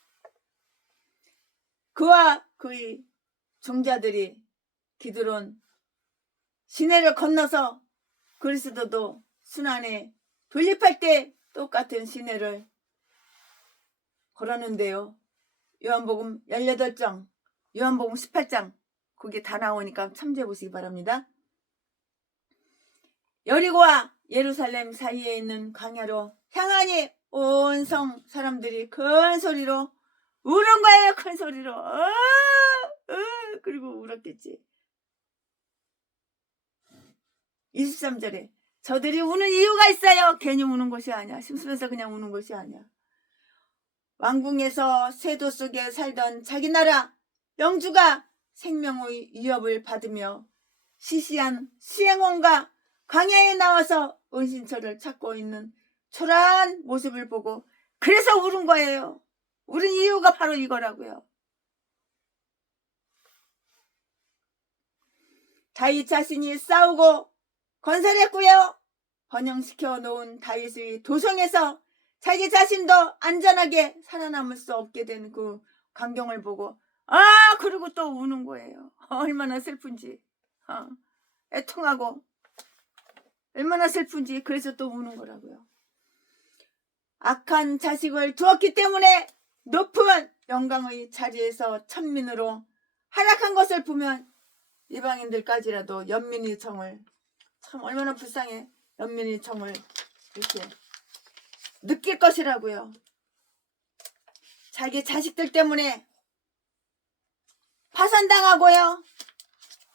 그와 그의 종자들이 기드론 시내를 건너서 그리스도도 순환에 돌입할 때 똑같은 시내를 걸었는데요. 요한복음 18장, 요한복음 18장 거기 다 나오니까 참조해 보시기 바랍니다. 여리고와 예루살렘 사이에 있는 광야로 향하니 온 성 사람들이 큰 소리로 우는 거예요. 큰 소리로. 그리고 울었겠지. 23절에 저들이 우는 이유가 있어요. 괜히 우는 것이 아니야. 심수면서 그냥 우는 것이 아니야. 왕궁에서 쇠도 속에 살던 자기 나라 영주가 생명의 위협을 받으며 시시한 수행원과 광야에 나와서 은신처를 찾고 있는 초라한 모습을 보고 그래서 울은 거예요. 울은 이유가 바로 이거라고요. 다윗 자신이 싸우고 건설했고요. 번영시켜 놓은 다윗의 도성에서 자기 자신도 안전하게 살아남을 수 없게 된 그 광경을 보고 그리고 또 우는 거예요. 얼마나 슬픈지. 애통하고 얼마나 슬픈지. 그래서 또 우는 거라고요. 악한 자식을 두었기 때문에 높은 영광의 자리에서 천민으로 하락한 것을 보면 이방인들까지라도 연민의 정을, 참 얼마나 불쌍해. 연민의 정을 이렇게 느낄 것이라고요. 자기 자식들 때문에 파산당하고요.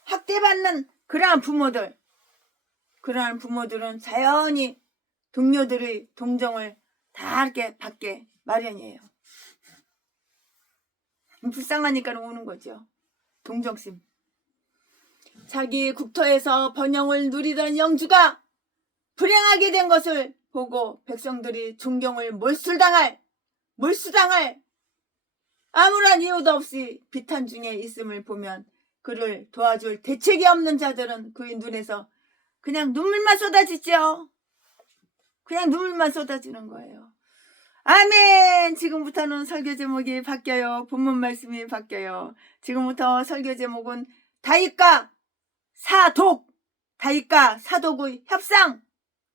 학대받는 그러한 부모들은 자연히 동료들의 동정을 다 이렇게 받게 마련이에요. 불쌍하니까 우는 거죠. 동정심. 자기 국토에서 번영을 누리던 영주가 불행하게 된 것을 보고 백성들이 존경을 몰수당할 아무런 이유도 없이 비탄 중에 있음을 보면 그를 도와줄 대책이 없는 자들은 그의 눈에서 그냥 눈물만 쏟아지죠. 그냥 눈물만 쏟아지는 거예요. 아멘. 지금부터는 설교 제목이 바뀌어요. 본문 말씀이 바뀌어요. 지금부터 설교 제목은 다윗과 사독의 협상.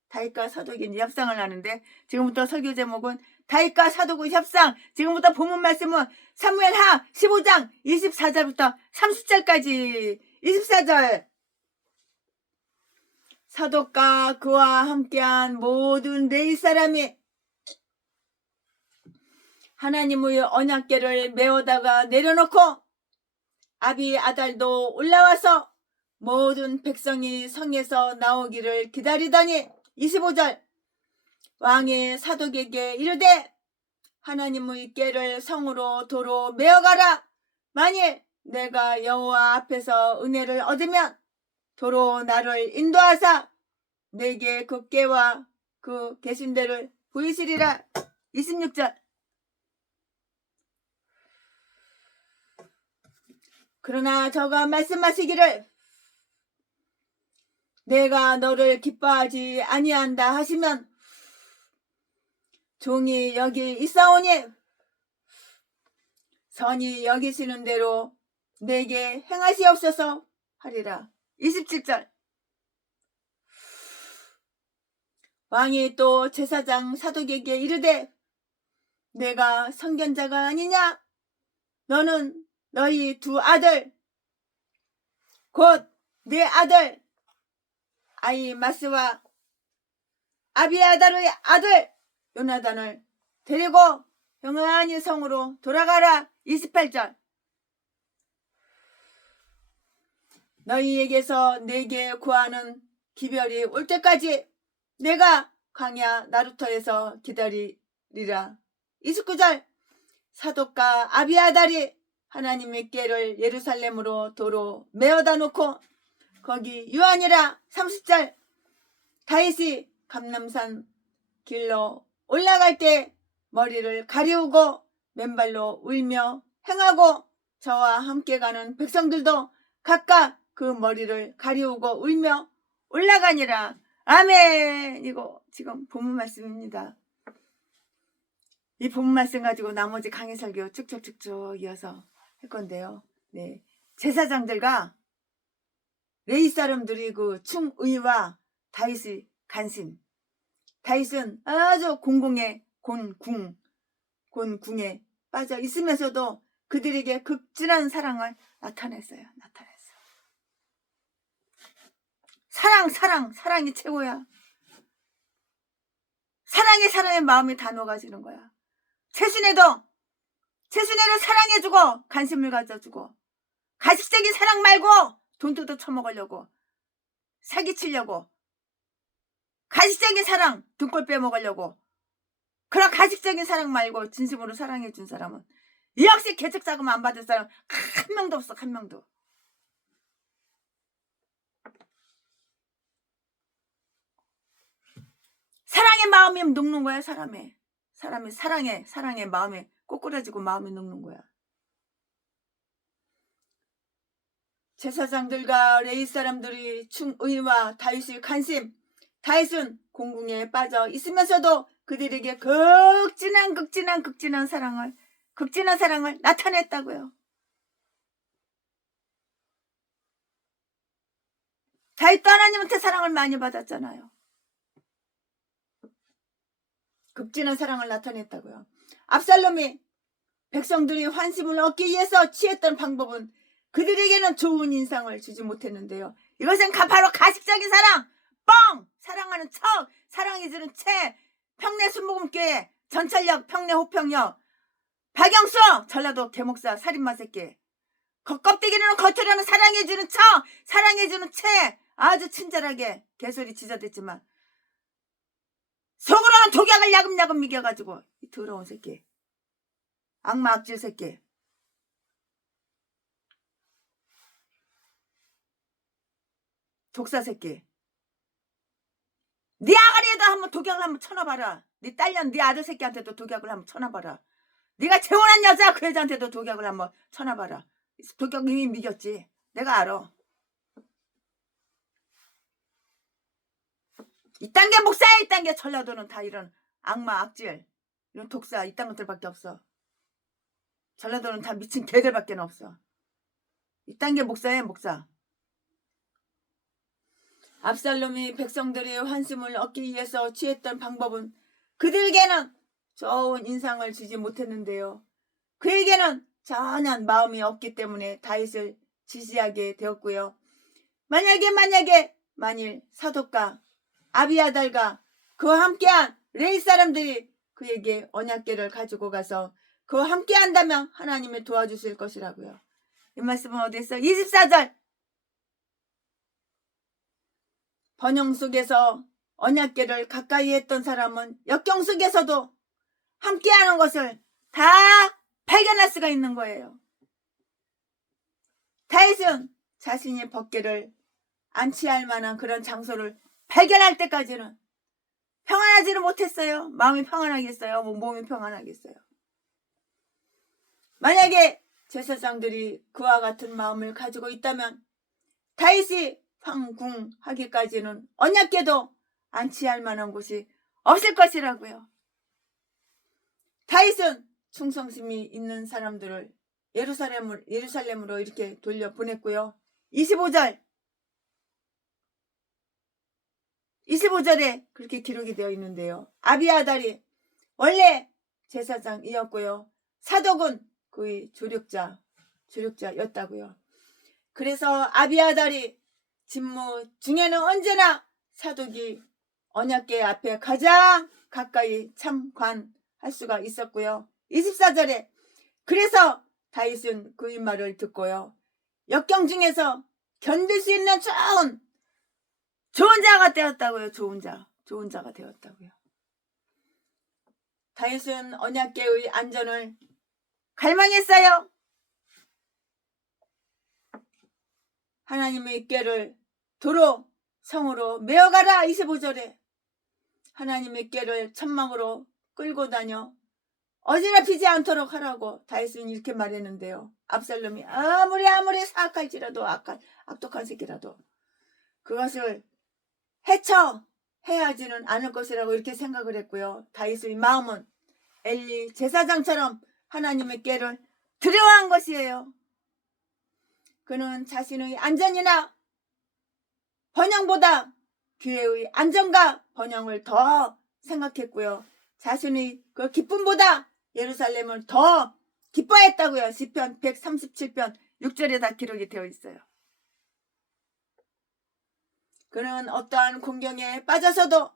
다윗과 사독이 협상을 하는데 지금부터 설교 제목은 다윗과 사독의 협상. 지금부터 본문 말씀은 사무엘하 15장 24절부터 30절까지. 24절. 사독과 그와 함께한 모든 레위 사람이 하나님의 언약궤를 메어다가 내려놓고 아비아달도 올라와서 모든 백성이 성에서 나오기를 기다리더니 25절. 왕이 사독에게 이르되 하나님의 궤를 성으로 도로 메어가라. 만일 내가 여호와 앞에서 은혜를 얻으면 도로 나를 인도하사 내게 그 궤와 그 계신대를 보이시리라. 26절. 그러나 저가 말씀하시기를 내가 너를 기뻐하지 아니한다 하시면 종이 여기 있사오니 선이 여기시는 대로 내게 행하시옵소서 하리라. 27절. 왕이 또 제사장 사독에게 이르되 내가 선견자가 아니냐? 너는 너희 두 아들 곧 네 아들 아히마스와 아비아달의 아들 요나단을 데리고 평안히 성으로 돌아가라. 28절. 너희에게서 내게 구하는 기별이 올 때까지 내가 광야 나루터에서 기다리리라. 29절. 사독과 아비아달이 하나님의 궤를 예루살렘으로 도로 메어다 놓고 거기 유하니라. 30절. 다윗이 감람산 길로 올라갈 때 머리를 가리우고 맨발로 울며 행하고 저와 함께 가는 백성들도 각각 그 머리를 가리우고 울며 올라가니라. 아멘. 이거 지금 본문 말씀입니다. 이 본문 말씀 가지고 나머지 강해 설교 쭉쭉쭉쭉 이어서 할 건데요. 네, 제사장들과 레위 사람들이 그 충의와 다윗의 간신. 다윗은 아주 공공의 곤궁에 빠져 있으면서도 그들에게 극진한 사랑을 나타냈어요. 사랑이 최고야. 사랑에 사람의 마음이 다 녹아지는 거야. 최순애를 사랑해주고 관심을 가져주고 가식적인 사랑 말고 돈 뜯어 처먹으려고 사기치려고, 가식적인 사랑 등골 빼먹으려고. 그런 가식적인 사랑 말고 진심으로 사랑해준 사람은 역시 개척자금 안 받을 사람 한 명도 없어. 한 명도. 사랑의 마음이 녹는 거야. 사람이 사랑의 마음에 꼬꾸라지고 마음이 녹는 거야. 제사장들과 레위 사람들이 충의와 다윗의 관심, 다윗은 공궁에 빠져 있으면서도 그들에게 극진한 사랑을 나타냈다고요. 다윗도 하나님한테 사랑을 많이 받았잖아요. 극진한 사랑을 나타냈다고요. 압살롬이 백성들이 환심을 얻기 위해서 취했던 방법은 그들에게는 좋은 인상을 주지 못했는데요. 이것은 바로 가식적인 사랑, 사랑하는 척, 사랑해주는 채, 평내 순복음교회, 전철역, 평내 호평역, 박영수, 전라도 개목사, 살인마 새끼. 껍데기로는 겉으로는 사랑해주는 척, 사랑해주는 채, 아주 친절하게 개소리 지저댔지만 속으로는 독약을 야금야금 미겨가지고 이 더러운 새끼, 악마 악질 새끼. 독사 새끼. 네 아가리에도 한번 독약을 한번 쳐놔봐라. 네 딸년 네 아들 새끼한테도 독약을 한번 쳐놔봐라. 네가 재혼한 여자 그 여자한테도 독약을 한번 쳐놔봐라. 독약 이미 미겼지. 내가 알아. 이딴 게 목사야. 이딴 게 전라도는 다 이런 악마 악질, 이런 독사 이딴 것들밖에 없어. 전라도는 다 미친 개들밖에 없어. 이딴 게 목사야. 목사. 압살롬이 백성들의 환심을 얻기 위해서 취했던 방법은 그들에게는 좋은 인상을 주지 못했는데요. 그에게는 전혀 마음이 없기 때문에 다윗을 지지하게 되었고요. 만일 사독과 아비아달과 그와 함께한 레위 사람들이 그에게 언약궤를 가지고 가서 그와 함께한다면 하나님이 도와주실 것이라고요. 이 말씀은 어디 있어? 24절. 번영 속에서 언약궤를 가까이 했던 사람은 역경 속에서도 함께하는 것을 다 발견할 수가 있는 거예요. 다윗은 자신이 법궤를 안치할 만한 그런 장소를 발견할 때까지는 평안하지는 못했어요. 마음이 평안하겠어요? 몸이 평안하겠어요? 만약에 제사장들이 그와 같은 마음을 가지고 있다면 다윗이 황궁하기까지는 언약궤도 안치할 만한 곳이 없을 것이라고요. 다윗은 충성심이 있는 사람들을 예루살렘으로 이렇게 돌려보냈고요. 25절에 그렇게 기록이 되어 있는데요. 아비아달이 원래 제사장이었고요. 사독은 그의 조력자였다고요. 그래서 아비아달이 직무 중에는 언제나 사독이 언약궤 앞에 가장 가까이 참관할 수가 있었고요. 24절에 그래서 다윗은 그의 말을 듣고요. 역경 중에서 견딜 수 있는 좋은 자가 되었다고요. 좋은 자가 되었다고요. 다윗은 언약궤의 안전을 갈망했어요. 하나님의 궤를 도로 성으로 메어가라. 25절에 하나님의 궤를 천막으로 끌고 다녀 어지럽히지 않도록 하라고 다윗은 이렇게 말했는데요. 압살롬이 아무리 사악할지라도 악독한 새끼라도 그것을 해하지는 않을 것이라고 이렇게 생각을 했고요. 다윗의 마음은 엘리 제사장처럼 하나님의 궤를 두려워한 것이에요. 그는 자신의 안전이나 번영보다 교회의 안전과 번영을 더 생각했고요. 자신의 그 기쁨보다 예루살렘을 더 기뻐했다고요. 시편 137편 6절에 다 기록이 되어 있어요. 그는 어떠한 공경에 빠져서도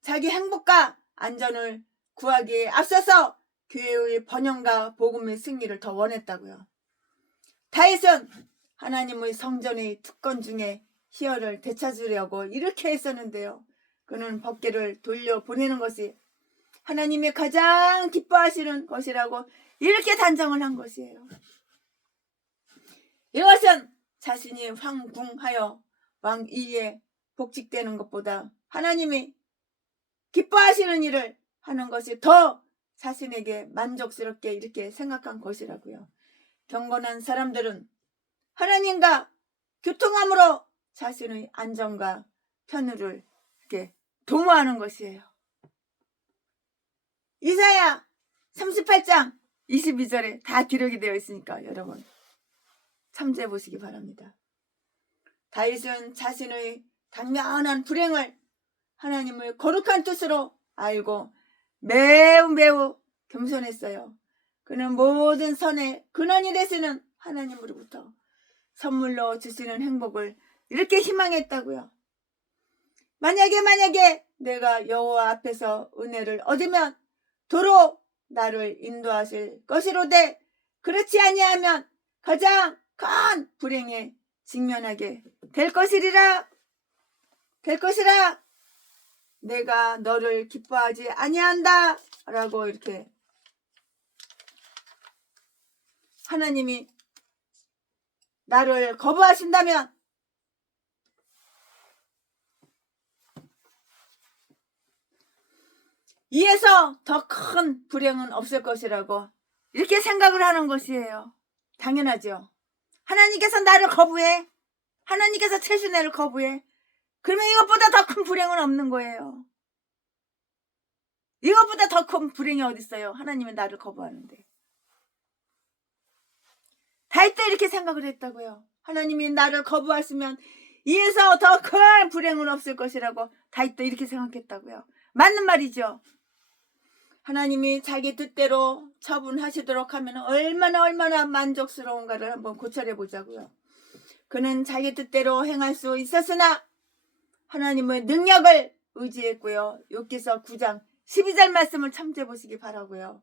자기 행복과 안전을 구하기에 앞서서 교회의 번영과 복음의 승리를 더 원했다고요. 다윗은 하나님의 성전의 특권 중에 희열을 되찾으려고 이렇게 했었는데요. 그는 법궤를 돌려보내는 것이 하나님이 가장 기뻐하시는 것이라고 이렇게 단정을 한 것이에요. 이것은 자신이 황궁하여 왕위에 복직되는 것보다 하나님이 기뻐하시는 일을 하는 것이 더 자신에게 만족스럽게 이렇게 생각한 것이라고요. 경건한 사람들은 하나님과 교통함으로 자신의 안전과 편의를 이렇게 도모하는 것이에요. 이사야 38장 22절에 다 기록이 되어 있으니까 여러분 참조해 보시기 바랍니다. 다윗은 자신의 당면한 불행을 하나님의 거룩한 뜻으로 알고 매우 겸손했어요. 그는 모든 선의 근원이 되시는 하나님으로부터 선물로 주시는 행복을 이렇게 희망했다고요. 만약에 내가 여호와 앞에서 은혜를 얻으면 도로 나를 인도하실 것이로되 그렇지 아니하면 가장 큰 불행에 직면하게 될 것이라 내가 너를 기뻐하지 아니한다 라고 이렇게 하나님이 나를 거부하신다면 이에서 더 큰 불행은 없을 것이라고 이렇게 생각을 하는 것이에요. 당연하죠. 하나님께서 나를 거부해. 하나님께서 최순애를 거부해. 그러면 이것보다 더 큰 불행은 없는 거예요. 이것보다 더 큰 불행이 어디 있어요. 하나님은 나를 거부하는데. 다윗도 이렇게 생각을 했다고요. 하나님이 나를 거부하시면 이에서 더 큰 불행은 없을 것이라고 다윗도 이렇게 생각했다고요. 맞는 말이죠. 하나님이 자기 뜻대로 처분하시도록 하면 얼마나 만족스러운가를 한번 고찰해 보자고요. 그는 자기 뜻대로 행할 수 있었으나 하나님의 능력을 의지했고요. 욥기서 9장 12절 말씀을 참조해 보시기 바라고요.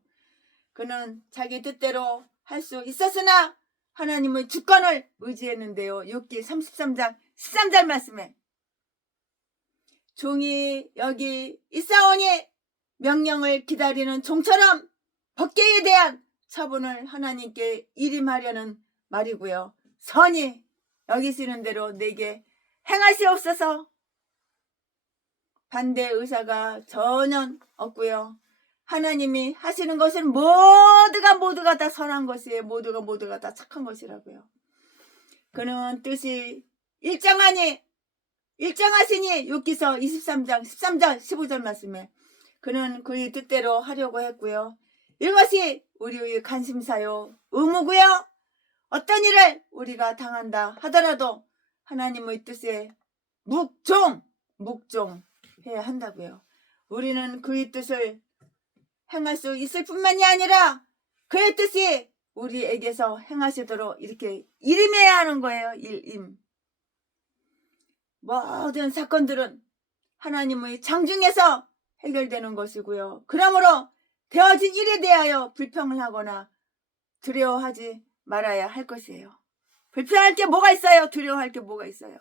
그는 자기 뜻대로 할 수 있었으나 하나님의 주권을 의지했는데요. 욥기 33장 13절 말씀에 종이 여기 있사오니 명령을 기다리는 종처럼 법궤에 대한 처분을 하나님께 일임하려는 말이고요. 선이 여기시는 대로 내게 행하시옵소서. 반대 의사가 전혀 없고요. 하나님이 하시는 것은 모두가 다 선한 것이에요. 모두가 다 착한 것이라고요. 그는 뜻이 일정하시니 욥기서 23장 13절 15절 말씀에 그는 그의 뜻대로 하려고 했고요. 이것이 우리의 관심사요 의무고요. 어떤 일을 우리가 당한다 하더라도 하나님의 뜻에 묵종해야 한다고요. 우리는 그의 뜻을 행할 수 있을 뿐만이 아니라 그의 뜻이 우리에게서 행하시도록 이렇게 일임해야 하는 거예요. 일임. 모든 사건들은 하나님의 장중에서 해결되는 것이고요. 그러므로 되어진 일에 대하여 불평을 하거나 두려워하지 말아야 할 것이에요. 불평할 게 뭐가 있어요? 두려워할 게 뭐가 있어요?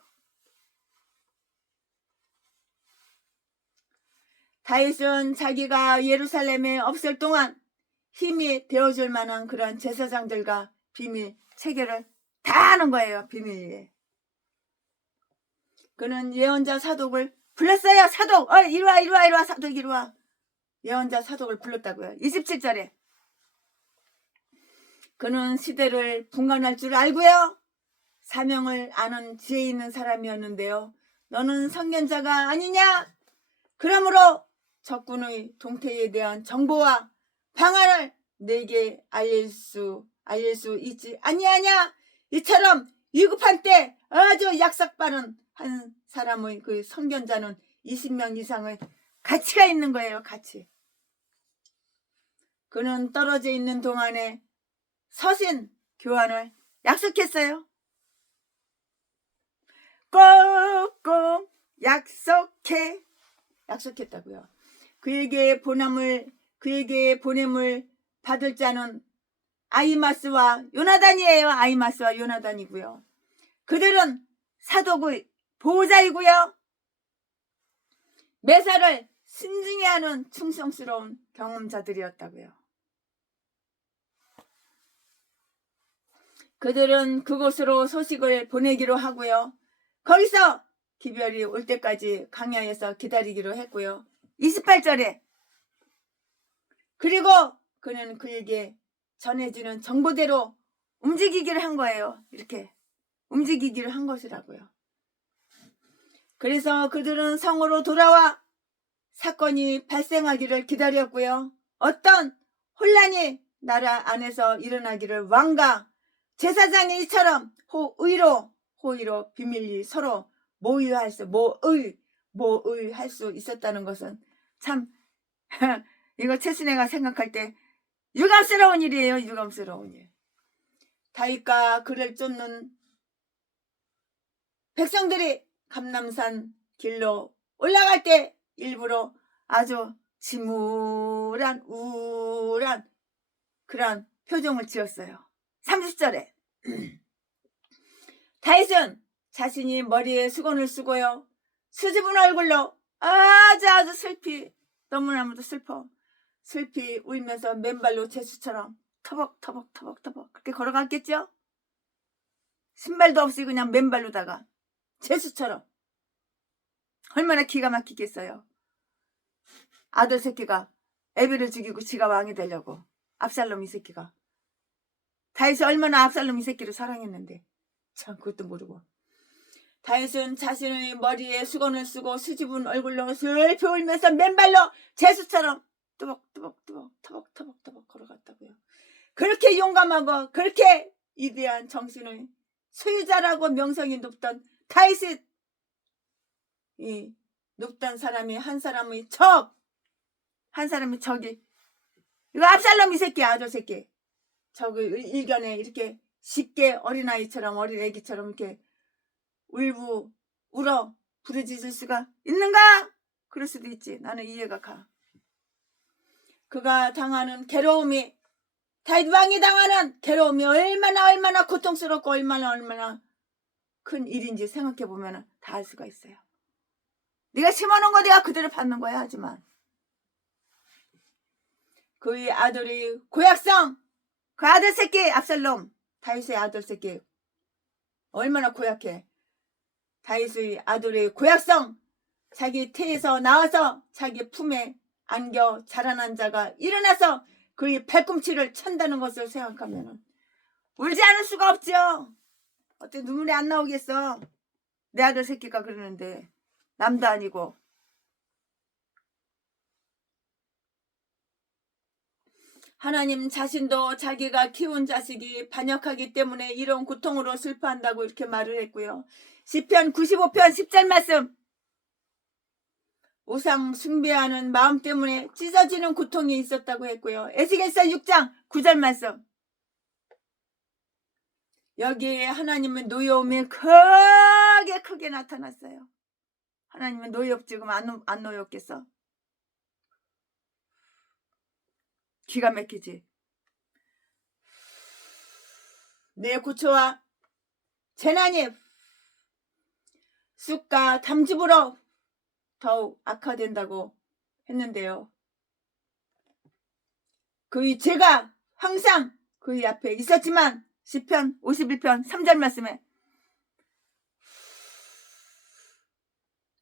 다윗은 자기가 예루살렘에 없을 동안 힘이 되어줄 만한 그런 제사장들과 비밀 체계를 다 하는 거예요. 비밀리에. 그는 예언자 사독을 불렀어요. 사독 이리와 사독 이리와. 예언자 사독을 불렀다고요. 27절에 그는 시대를 분간할 줄 알고요. 사명을 아는 지혜 있는 사람이었는데요. 너는 선견자가 아니냐? 그러므로 적군의 동태에 대한 정보와 방안을 내게 알릴 수 있지 아니하냐? 이처럼 위급할 때 아주 약삭 빠른 한 사람의 그 선견자는 20명 이상의 가치가 있는 거예요. 가치. 그는 떨어져 있는 동안에 서신 교환을 약속했어요. 꼭꼭 약속했다고요. 그에게 보냄을 받을 자는 아히마스와 요나단이에요. 아히마스와 요나단이고요. 그들은 사독의 보호자이고요. 매사를 순중히 하는 충성스러운 경험자들이었다고요. 그들은 그곳으로 소식을 보내기로 하고요. 거기서 기별이 올 때까지 강야에서 기다리기로 했고요. 28절에 그리고 그는 그에게 전해지는 정보대로 움직이기를 한 거예요. 이렇게 움직이기를 한 것이라고요. 그래서 그들은 성으로 돌아와 사건이 발생하기를 기다렸고요. 어떤 혼란이 나라 안에서 일어나기를 왕과 제사장이 이처럼 호의로 비밀리 서로 모의할 수 있었다는 것은 참 이거 최순애가 생각할 때 유감스러운 일이에요. 유감스러운 일. 다윗과 그를 쫓는 백성들이 감람산 길로 올라갈 때 일부러 아주 침울한 우울한 그런 표정을 지었어요. 30절에 다윗은 자신이 머리에 수건을 쓰고요. 수줍은 얼굴로 아주 너무나도 슬피 울면서 맨발로 제수처럼 터벅터벅 그렇게 걸어갔겠죠? 신발도 없이 그냥 맨발로다가 제수처럼 얼마나 기가 막히겠어요. 아들 새끼가 애비를 죽이고 지가 왕이 되려고 압살롬 이 새끼가 다윗이 얼마나 압살롬 이 새끼를 사랑했는데 참 그것도 모르고 다윗은 자신의 머리에 수건을 쓰고 수줍은 얼굴로 슬피 울면서 맨발로 제수처럼 터벅터벅 걸어갔다고요. 그렇게 용감하고 그렇게 위대한 정신의 소유자라고 명성이 높던 다윗이 이 높던 사람이 한 사람의 적이 이거 압살롬 이 새끼 아들 새끼 저그 일견에 이렇게 쉽게 어린아이처럼 어린 애기처럼 이렇게 울어 부르짖을 수가 있는가? 그럴 수도 있지. 나는 이해가 가. 그가 당하는 괴로움이 다윗 왕이 당하는 괴로움이 얼마나 고통스럽고 얼마나 큰 일인지 생각해보면 다 알 수가 있어요. 네가 심어놓은 거 네가 그대로 받는 거야. 하지만 그의 아들이 고약성 그 아들 새끼 압살롬 다윗의 아들 새끼 얼마나 고약해. 다윗의 아들의 고약성 자기 태에서 나와서 자기 품에 안겨 자라난 자가 일어나서 그의 발꿈치를 찬다는 것을 생각하면 울지 않을 수가 없죠. 어떻게 눈물이 안 나오겠어. 내 아들 새끼가 그러는데 남도 아니고. 하나님 자신도 자기가 키운 자식이 반역하기 때문에 이런 고통으로 슬퍼한다고 이렇게 말을 했고요. 시편 95편 10절 말씀 우상 숭배하는 마음 때문에 찢어지는 고통이 있었다고 했고요. 에스겔서 6장 9절 말씀 여기에 하나님은 노여움이 크게 나타났어요. 하나님은 노엽 지금 안 노엽겠어? 기가 막히지. 내 고초와 재난이 쑥과 담즙으로 더욱 악화된다고 했는데요. 그의 죄가 항상 그의 앞에 있었지만 시편 51편 3절 말씀에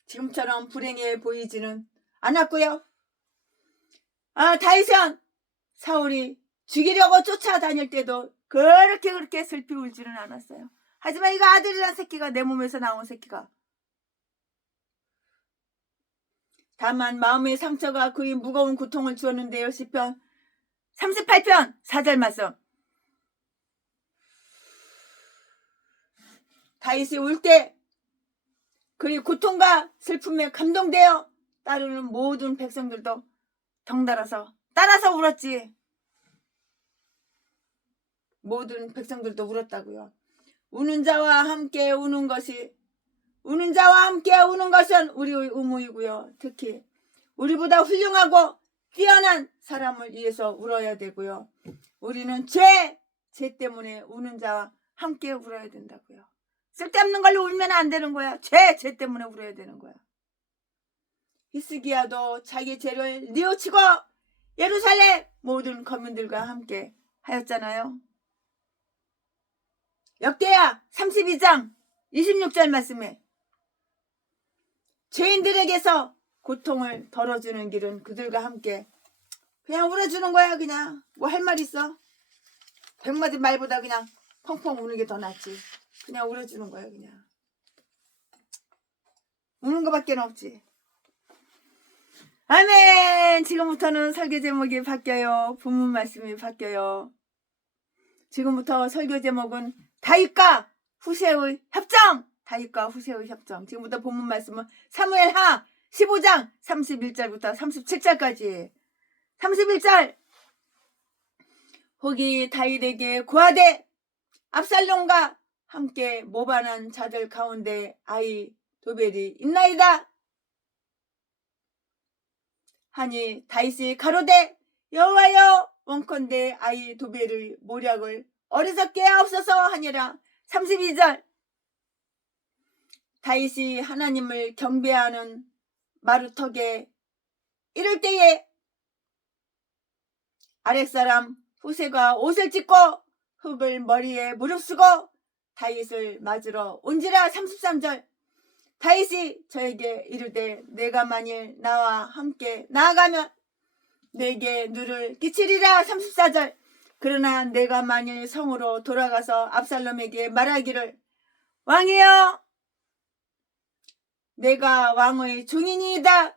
지금처럼 불행해 보이지는 않았고요. 다윗은 사울이 죽이려고 쫓아다닐 때도 그렇게 슬피 울지는 않았어요. 하지만 이거 아들이란 새끼가 내 몸에서 나온 새끼가 다만 마음의 상처가 그의 무거운 고통을 주었는데요. 시편 38편 4절 말씀 다윗이 울 때 그의 고통과 슬픔에 감동되어 따르는 모든 백성들도 덩달아서 따라서 울었지. 모든 백성들도 울었다고요. 우는 자와 함께 우는 것은 우리의 의무이고요. 특히 우리보다 훌륭하고 뛰어난 사람을 위해서 울어야 되고요. 우리는 죄 때문에 우는 자와 함께 울어야 된다고요. 쓸데없는 걸로 울면 안 되는 거야. 죄 때문에 울어야 되는 거야. 히스기야도 자기 죄를 뉘우치고 예루살렘 모든 거민들과 함께 하였잖아요. 역대하 32장 26절 말씀에 죄인들에게서 고통을 덜어주는 길은 그들과 함께 그냥 울어주는 거야. 그냥 뭐 할 말 있어? 100마디 말보다 그냥 펑펑 우는 게 더 낫지. 그냥 울어주는 거야. 그냥 우는 거밖에 없지. 아멘. 지금부터는 설교 제목이 바뀌어요. 본문 말씀이 바뀌어요. 지금부터 설교 제목은 다윗과 후세의 협정. 다윗과 후세의 협정. 지금부터 본문 말씀은 사무엘하 15장 31절부터 37절까지. 31절. 혹이 다윗에게 고하되 압살롬과 함께 모반한 자들 가운데 아히도벨이 있나이다 하니 다윗이 가로되 여호와여 원컨대 아히도벨의 모략을 어리석게 하옵소서 하니라. 32절. 다윗이 하나님을 경배하는 마루턱에 이를 때에 아랫사람 후세가 옷을 찢고 흙을 머리에 무릅쓰고 다윗을 맞으러 온지라. 33절. 다윗이 저에게 이르되 내가 만일 나와 함께 나아가면 내게 누를 끼치리라. 34절. 그러나 내가 만일 성으로 돌아가서 압살롬에게 말하기를 왕이여 내가 왕의 종이니이다.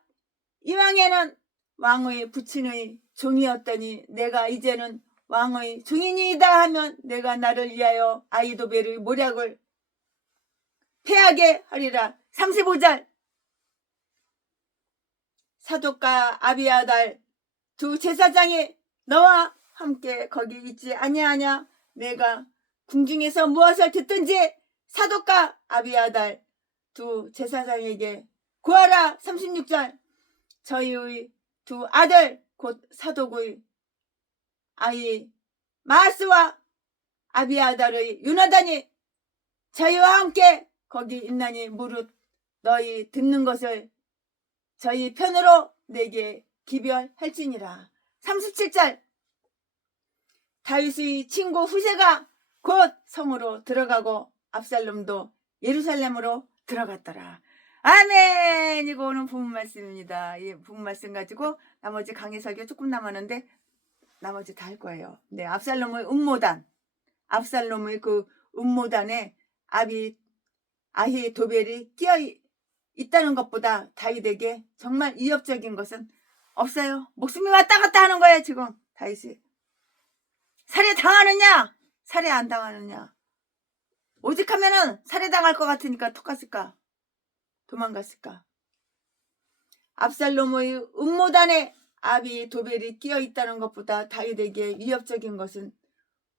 이왕에는 왕의 부친의 종이었더니 내가 이제는 왕의 종이니이다 하면 내가 나를 위하여 아히도벨의 모략을 패하게 하리라. 35절. 사독과 아비아달 두 제사장이 너와 함께 거기 있지 아니하냐. 내가 궁중에서 무엇을 듣든지 사독과 아비아달 두 제사장에게 구하라. 36절. 저희의 두 아들 곧 사독의 아이 마스와 아비아달의 요나단이 저희와 함께 거기 있나니 무릇 너희 듣는 것을 저희 편으로 내게 기별할지니라. 37절. 다윗의 친구 후세가 곧 성으로 들어가고 압살롬도 예루살렘으로 들어갔더라. 아멘. 이거 오늘 본문 말씀입니다. 이 본문 말씀 가지고 나머지 강의 설교 조금 남았는데 나머지 다 할 거예요. 네, 압살롬의 음모단. 압살롬의 그 음모단에 아히도벨이 끼어 있다는 것보다 다윗에게 정말 위협적인 것은 없어요. 목숨이 왔다 갔다 하는 거예요. 지금 다윗이. 살해 당하느냐 살해 안 당하느냐. 오직 하면은 살해 당할 것 같으니까 톡 갔을까 도망갔을까. 압살롬의 음모단에 아히도벨이 끼어 있다는 것보다 다윗에게 위협적인 것은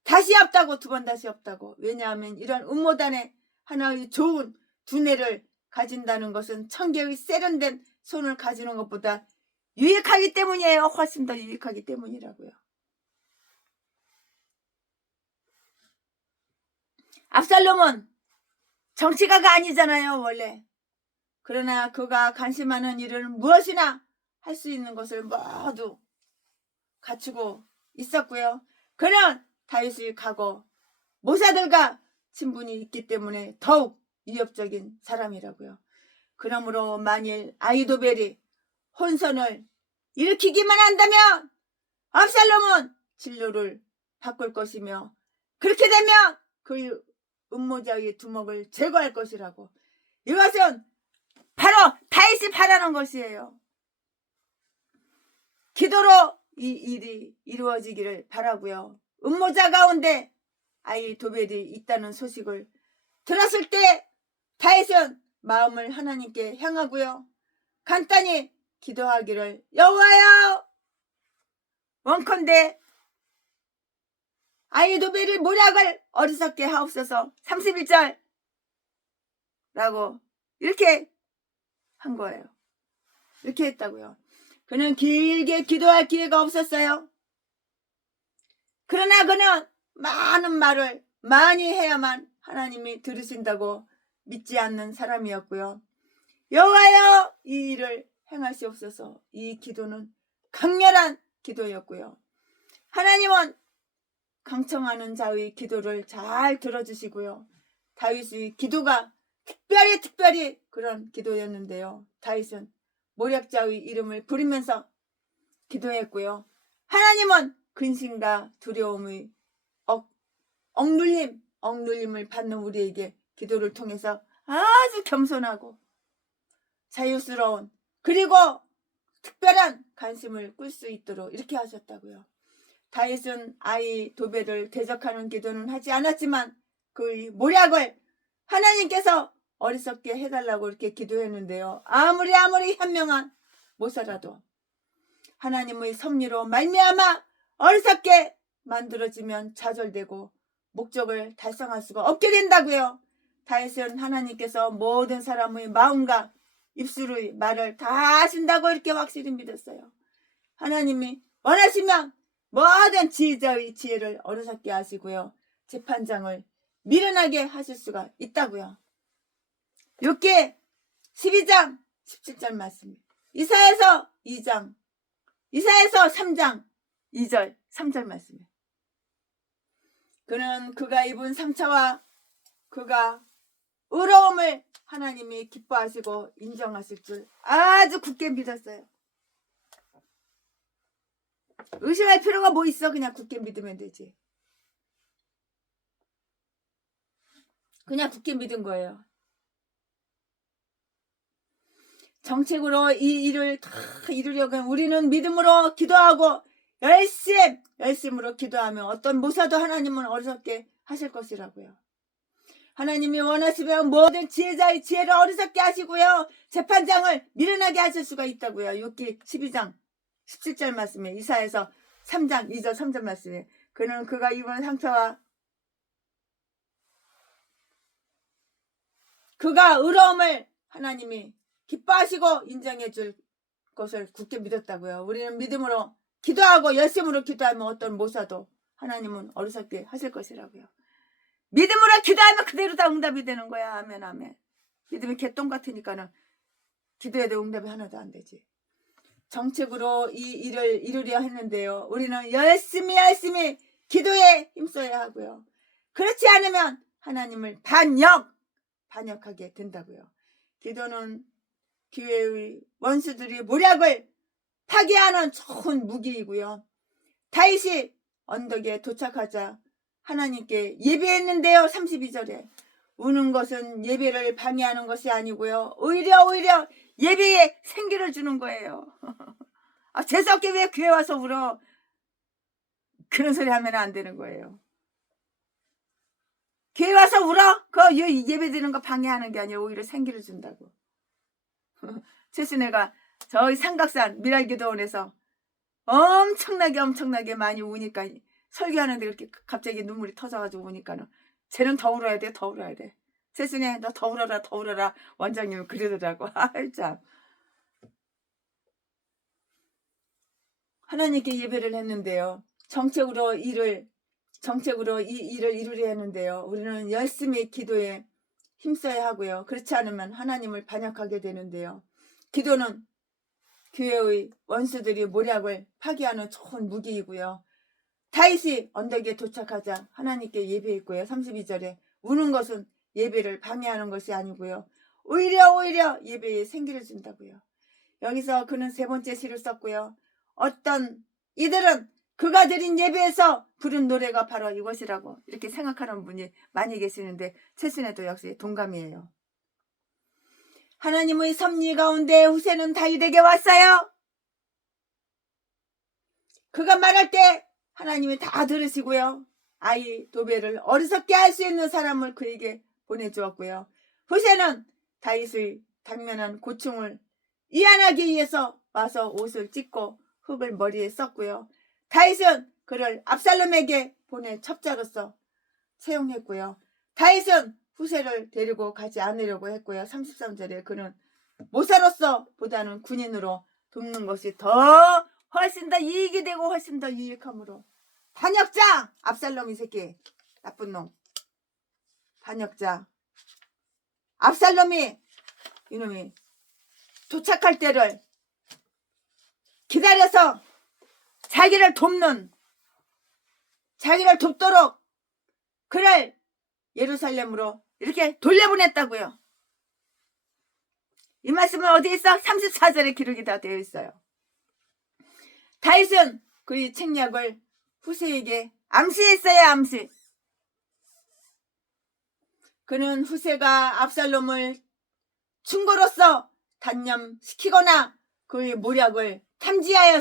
다시 없다고. 두 번 다시 없다고. 왜냐하면 이런 음모단에 하나의 좋은 두뇌를 가진다는 것은 1000개의 세련된 손을 가지는 것보다 유익하기 때문이에요. 훨씬 더 유익하기 때문이라고요. 압살롬은 정치가가 아니잖아요. 원래. 그러나 그가 관심하는 일은 무엇이나 할 수 있는 것을 모두 갖추고 있었고요. 그는 다윗이 가고 모사들과 친분이 있기 때문에 더욱 위협적인 사람이라고요. 그러므로 만일 아히도벨이 혼선을 일으키기만 한다면 압살롬은 진로를 바꿀 것이며 그렇게 되면 그 음모자의 두목을 제거할 것이라고. 이것은 바로 다윗이 바라는 것이에요. 기도로 이 일이 이루어지기를 바라고요. 음모자 가운데 아히도벨이 있다는 소식을 들었을 때 다윗은 마음을 하나님께 향하고요. 간단히 기도하기를 여호와여 원컨대 아히도벨의 모략을 어리석게 하옵소서. 31절 라고 이렇게 한 거예요. 이렇게 했다고요. 그는 길게 기도할 기회가 없었어요. 그러나 그는 많은 말을 많이 해야만 하나님이 들으신다고 믿지 않는 사람이었고요. 여호와여 이 일을 행하시옵소서. 이 기도는 강렬한 기도였고요. 하나님은 강청하는 자의 기도를 잘 들어주시고요. 다윗의 기도가 특별히 그런 기도였는데요. 다윗은 모략자의 이름을 부르면서 기도했고요. 하나님은 근심과 두려움의 억눌림을 받는 우리에게 기도를 통해서 아주 겸손하고 자유스러운 그리고 특별한 관심을 끌 수 있도록 이렇게 하셨다고요. 다윗은 아이 도배를 대적하는 기도는 하지 않았지만 그 모략을 하나님께서 어리석게 해달라고 이렇게 기도했는데요. 아무리 현명한 모사라도 하나님의 섭리로 말미암아 어리석게 만들어지면 좌절되고 목적을 달성할 수가 없게 된다고요. 다윗은 하나님께서 모든 사람의 마음과 입술의 말을 다 하신다고 이렇게 확실히 믿었어요. 하나님이 원하시면 모든 지혜자의 지혜를 어리석게 하시고요. 재판장을 미련하게 하실 수가 있다고요. 욥기 12장 17절 말씀, 이사야서 3장 2절 3절 말씀. 그는 그가 입은 상처와 그가 의로움을 하나님이 기뻐하시고 인정하실 줄 아주 굳게 믿었어요. 의심할 필요가 뭐 있어? 그냥 굳게 믿으면 되지. 그냥 굳게 믿은 거예요. 정책으로 이 일을 다 이루려고 우리는 믿음으로 기도하고 열심으로 기도하면 어떤 모사도 하나님은 어리석게 하실 것이라고요. 하나님이 원하시면 모든 지혜자의 지혜를 어리석게 하시고요. 재판장을 미련하게 하실 수가 있다고요. 욥기 12장 17절 말씀에, 이사야서 3장 2절 3절 말씀에, 그는 그가 입은 상처와 그가 의로움을 하나님이 기뻐하시고 인정해 줄 것을 굳게 믿었다고요. 우리는 믿음으로 기도하고 열심으로 기도하면 어떤 모사도 하나님은 어리석게 하실 것이라고요. 믿음으로 기도하면 그대로 다 응답이 되는 거야. 아멘 아멘. 믿음이 개똥 같으니까는 기도해도 응답이 하나도 안 되지. 정책으로 이 일을 이루려 했는데요. 우리는 열심히 기도에 힘써야 하고요. 그렇지 않으면 하나님을 반역하게 된다고요. 기도는 교회의 원수들이 모략을 파괴하는 좋은 무기이고요. 다윗이 언덕에 도착하자 하나님께 예배했는데요. 32절에 우는 것은 예배를 방해하는 것이 아니고요. 오히려 예배에 생기를 주는 거예요. 재수없게 왜 교회 와서 울어? 그런 소리 하면 안 되는 거예요. 교회 와서 울어? 그 예배 드리는 거 방해하는 게 아니라 오히려 생기를 준다고. 최순애가 저희 삼각산 미랄기도원에서 엄청나게 많이 우니까 설교하는데 그렇게 갑자기 눈물이 터져가지고 우니까는 쟤는 더 울어야 돼. 최순애 너 더 울어라 원장님은 그러더라고. 참. 하나님께 예배를 했는데요. 정책으로 이 일을 이루려 했는데요. 우리는 열심히 기도에 힘써야 하고요. 그렇지 않으면 하나님을 반역하게 되는데요. 기도는 교회의 원수들이 모략을 파괴하는 좋은 무기이고요. 다윗이 언덕에 도착하자 하나님께 예배했고요. 32절에 우는 것은 예배를 방해하는 것이 아니고요. 오히려 예배에 생기를 준다고요. 여기서 그는 세 번째 시를 썼고요. 어떤 이들은 그가 드린 예배에서 부른 노래가 바로 이것이라고 이렇게 생각하는 분이 많이 계시는데 최순애도 역시 동감이에요. 하나님의 섭리 가운데 후세는 다윗에게 왔어요. 그가 말할 때 하나님이 다 들으시고요. 아이 도배를 어리석게 할 수 있는 사람을 그에게 보내주었고요. 후세는 다윗의 당면한 고충을 이해하기 위해서 와서 옷을 찢고 흙을 머리에 썼고요. 다윗은 그를 압살롬에게 보내 첩자로서 채용했고요. 다윗은 후세를 데리고 가지 않으려고 했고요. 33절에 그는 모사로서 보다는 군인으로 돕는 것이 훨씬 더 이익이 되고 훨씬 더 유익함으로 반역자 압살롬 이 새끼 나쁜 놈 반역자 압살롬이 이놈이 도착할 때를 기다려서 자기를 돕도록 그를 예루살렘으로 이렇게 돌려보냈다고요. 이 말씀은 어디에 있어? 34절에 기록이 다 되어 있어요. 다윗은 그의 책략을 후세에게 암시했어요. 암시. 그는 후세가 압살롬을 충고로서 단념시키거나 그의 모략을 탐지하여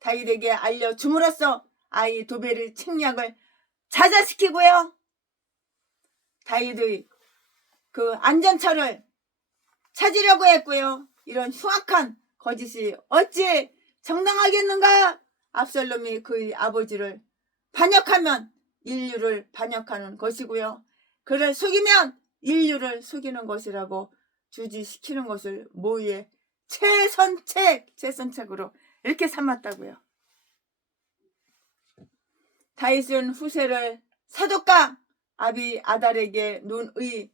다윗에게 알려줌으로써 아이 도벨의 책략을 자자시키고요. 다윗의 그 안전처를 찾으려고 했고요. 이런 흉악한 거짓이 어찌 정당하겠는가? 압살롬이 그의 아버지를 반역하면 인류를 반역하는 것이고요. 그를 속이면 인류를 속이는 것이라고 주지시키는 것을 모의의 최선책으로 이렇게 삼았다고요. 다윗은 후세를 사독과 아비아달에게 논의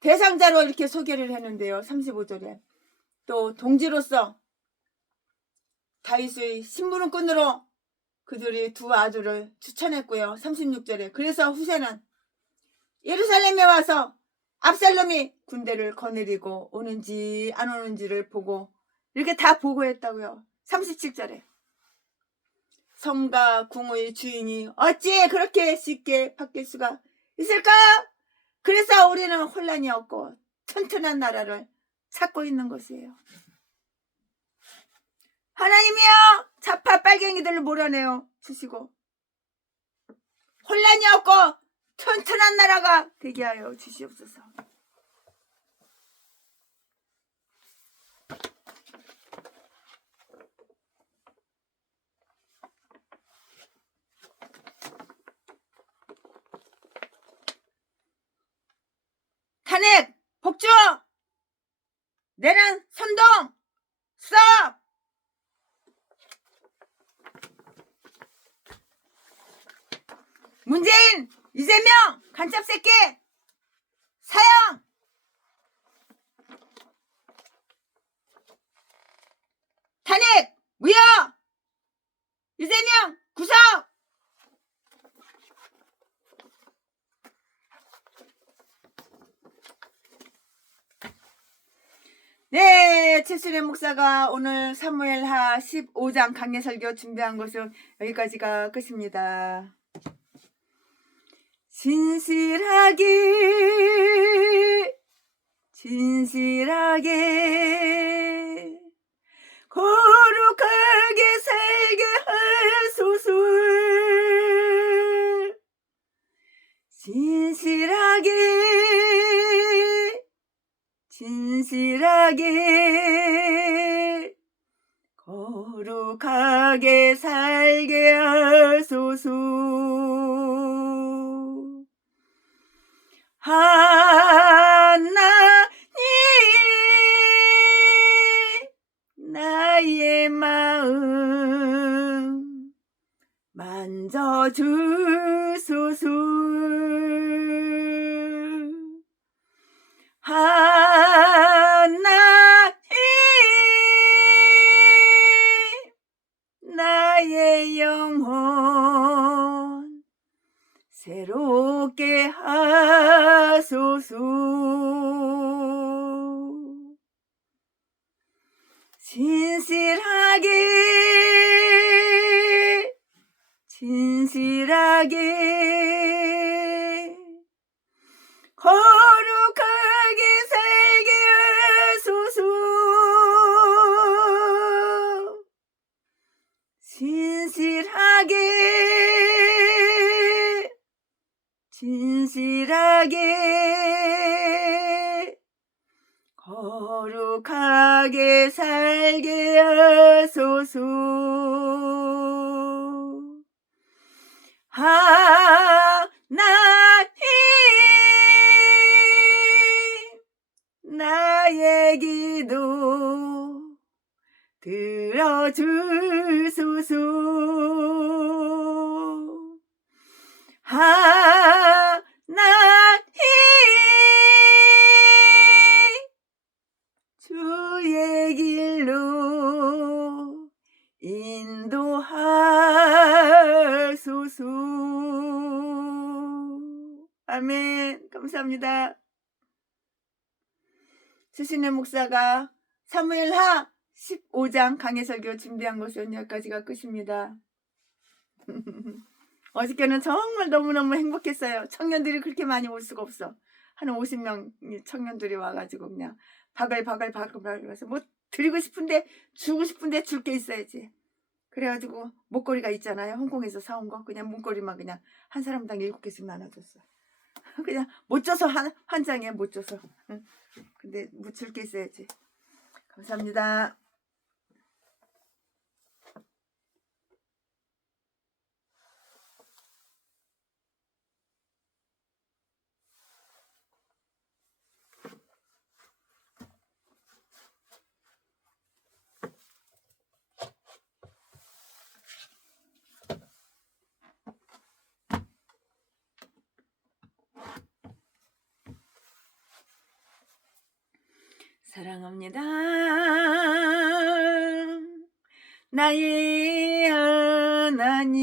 대상자로 이렇게 소개를 했는데요. 35절에 또 동지로서 다윗의 심부름꾼으로 그들이 두 아들을 추천했고요. 36절에 그래서 후세는 예루살렘에 와서 압살롬이 군대를 거느리고 오는지 안 오는지를 보고 이렇게 다 보고했다고요. 37절에 성과 궁의 주인이 어찌 그렇게 쉽게 바뀔 수가 있을까? 그래서 우리는 혼란이 없고 튼튼한 나라를 찾고 있는 것이에요. 하나님이여 좌파 빨갱이들을 몰아내어 주시고 혼란이 없고 튼튼한 나라가 되게 하여 주시옵소서. 탄핵, 복주, 내란, 선동, 수업. 문재인, 이재명, 간첩새끼, 사형. 탄핵, 무효, 이재명, 구속. 네, 최순애 목사가 오늘 사무엘하 15장 강해설교 준비한 것은 여기까지가 끝입니다. 진실하게 거룩하게 살게 하소서. 진실하게 거룩하게 살게 하소서. 하나님 나의 마음 만져주소서. 하나님 나의 영혼 새롭게 하소서. 진실하게 거룩하게 살게 하소서. 진실하게 거룩하게 살게 하소서. 하나님 나의 기도 들어주소서. 하나님 내 길로 인도하소서. 아멘. 감사합니다. 최신의 목사가 사무엘하 15장 강해설교 준비한 것은 여기까지가 끝입니다. 어저께는 정말 너무너무 행복했어요. 청년들이 그렇게 많이 올 수가 없어. 한 50명 청년들이 와가지고 그냥 바글바글 해서 뭐 드리고 싶은데 주고 싶은데 줄 게 있어야지. 그래가지고 목걸이가 있잖아요. 홍콩에서 사온 거. 그냥 목걸이만 그냥 한 사람당 7개씩 나눠줬어. 그냥 못 줘서 한 장에 못 줘서. 응. 근데 뭐 줄 게 있어야지. 감사합니다. 사랑합니다. 나의 하나님.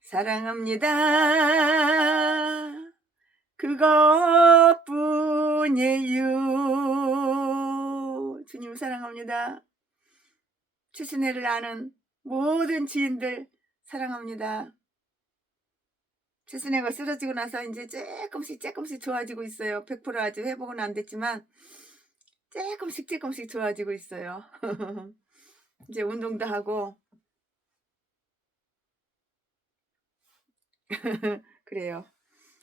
사랑합니다. 그것뿐이에요. 주님 사랑합니다. 최순애를 아는 모든 지인들 사랑합니다. 최순애가 쓰러지고 나서 이제 조금씩 좋아지고 있어요. 100% 아직 회복은 안 됐지만 조금씩 좋아지고 있어요. 이제 운동도 하고 그래요.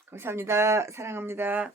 감사합니다. 사랑합니다.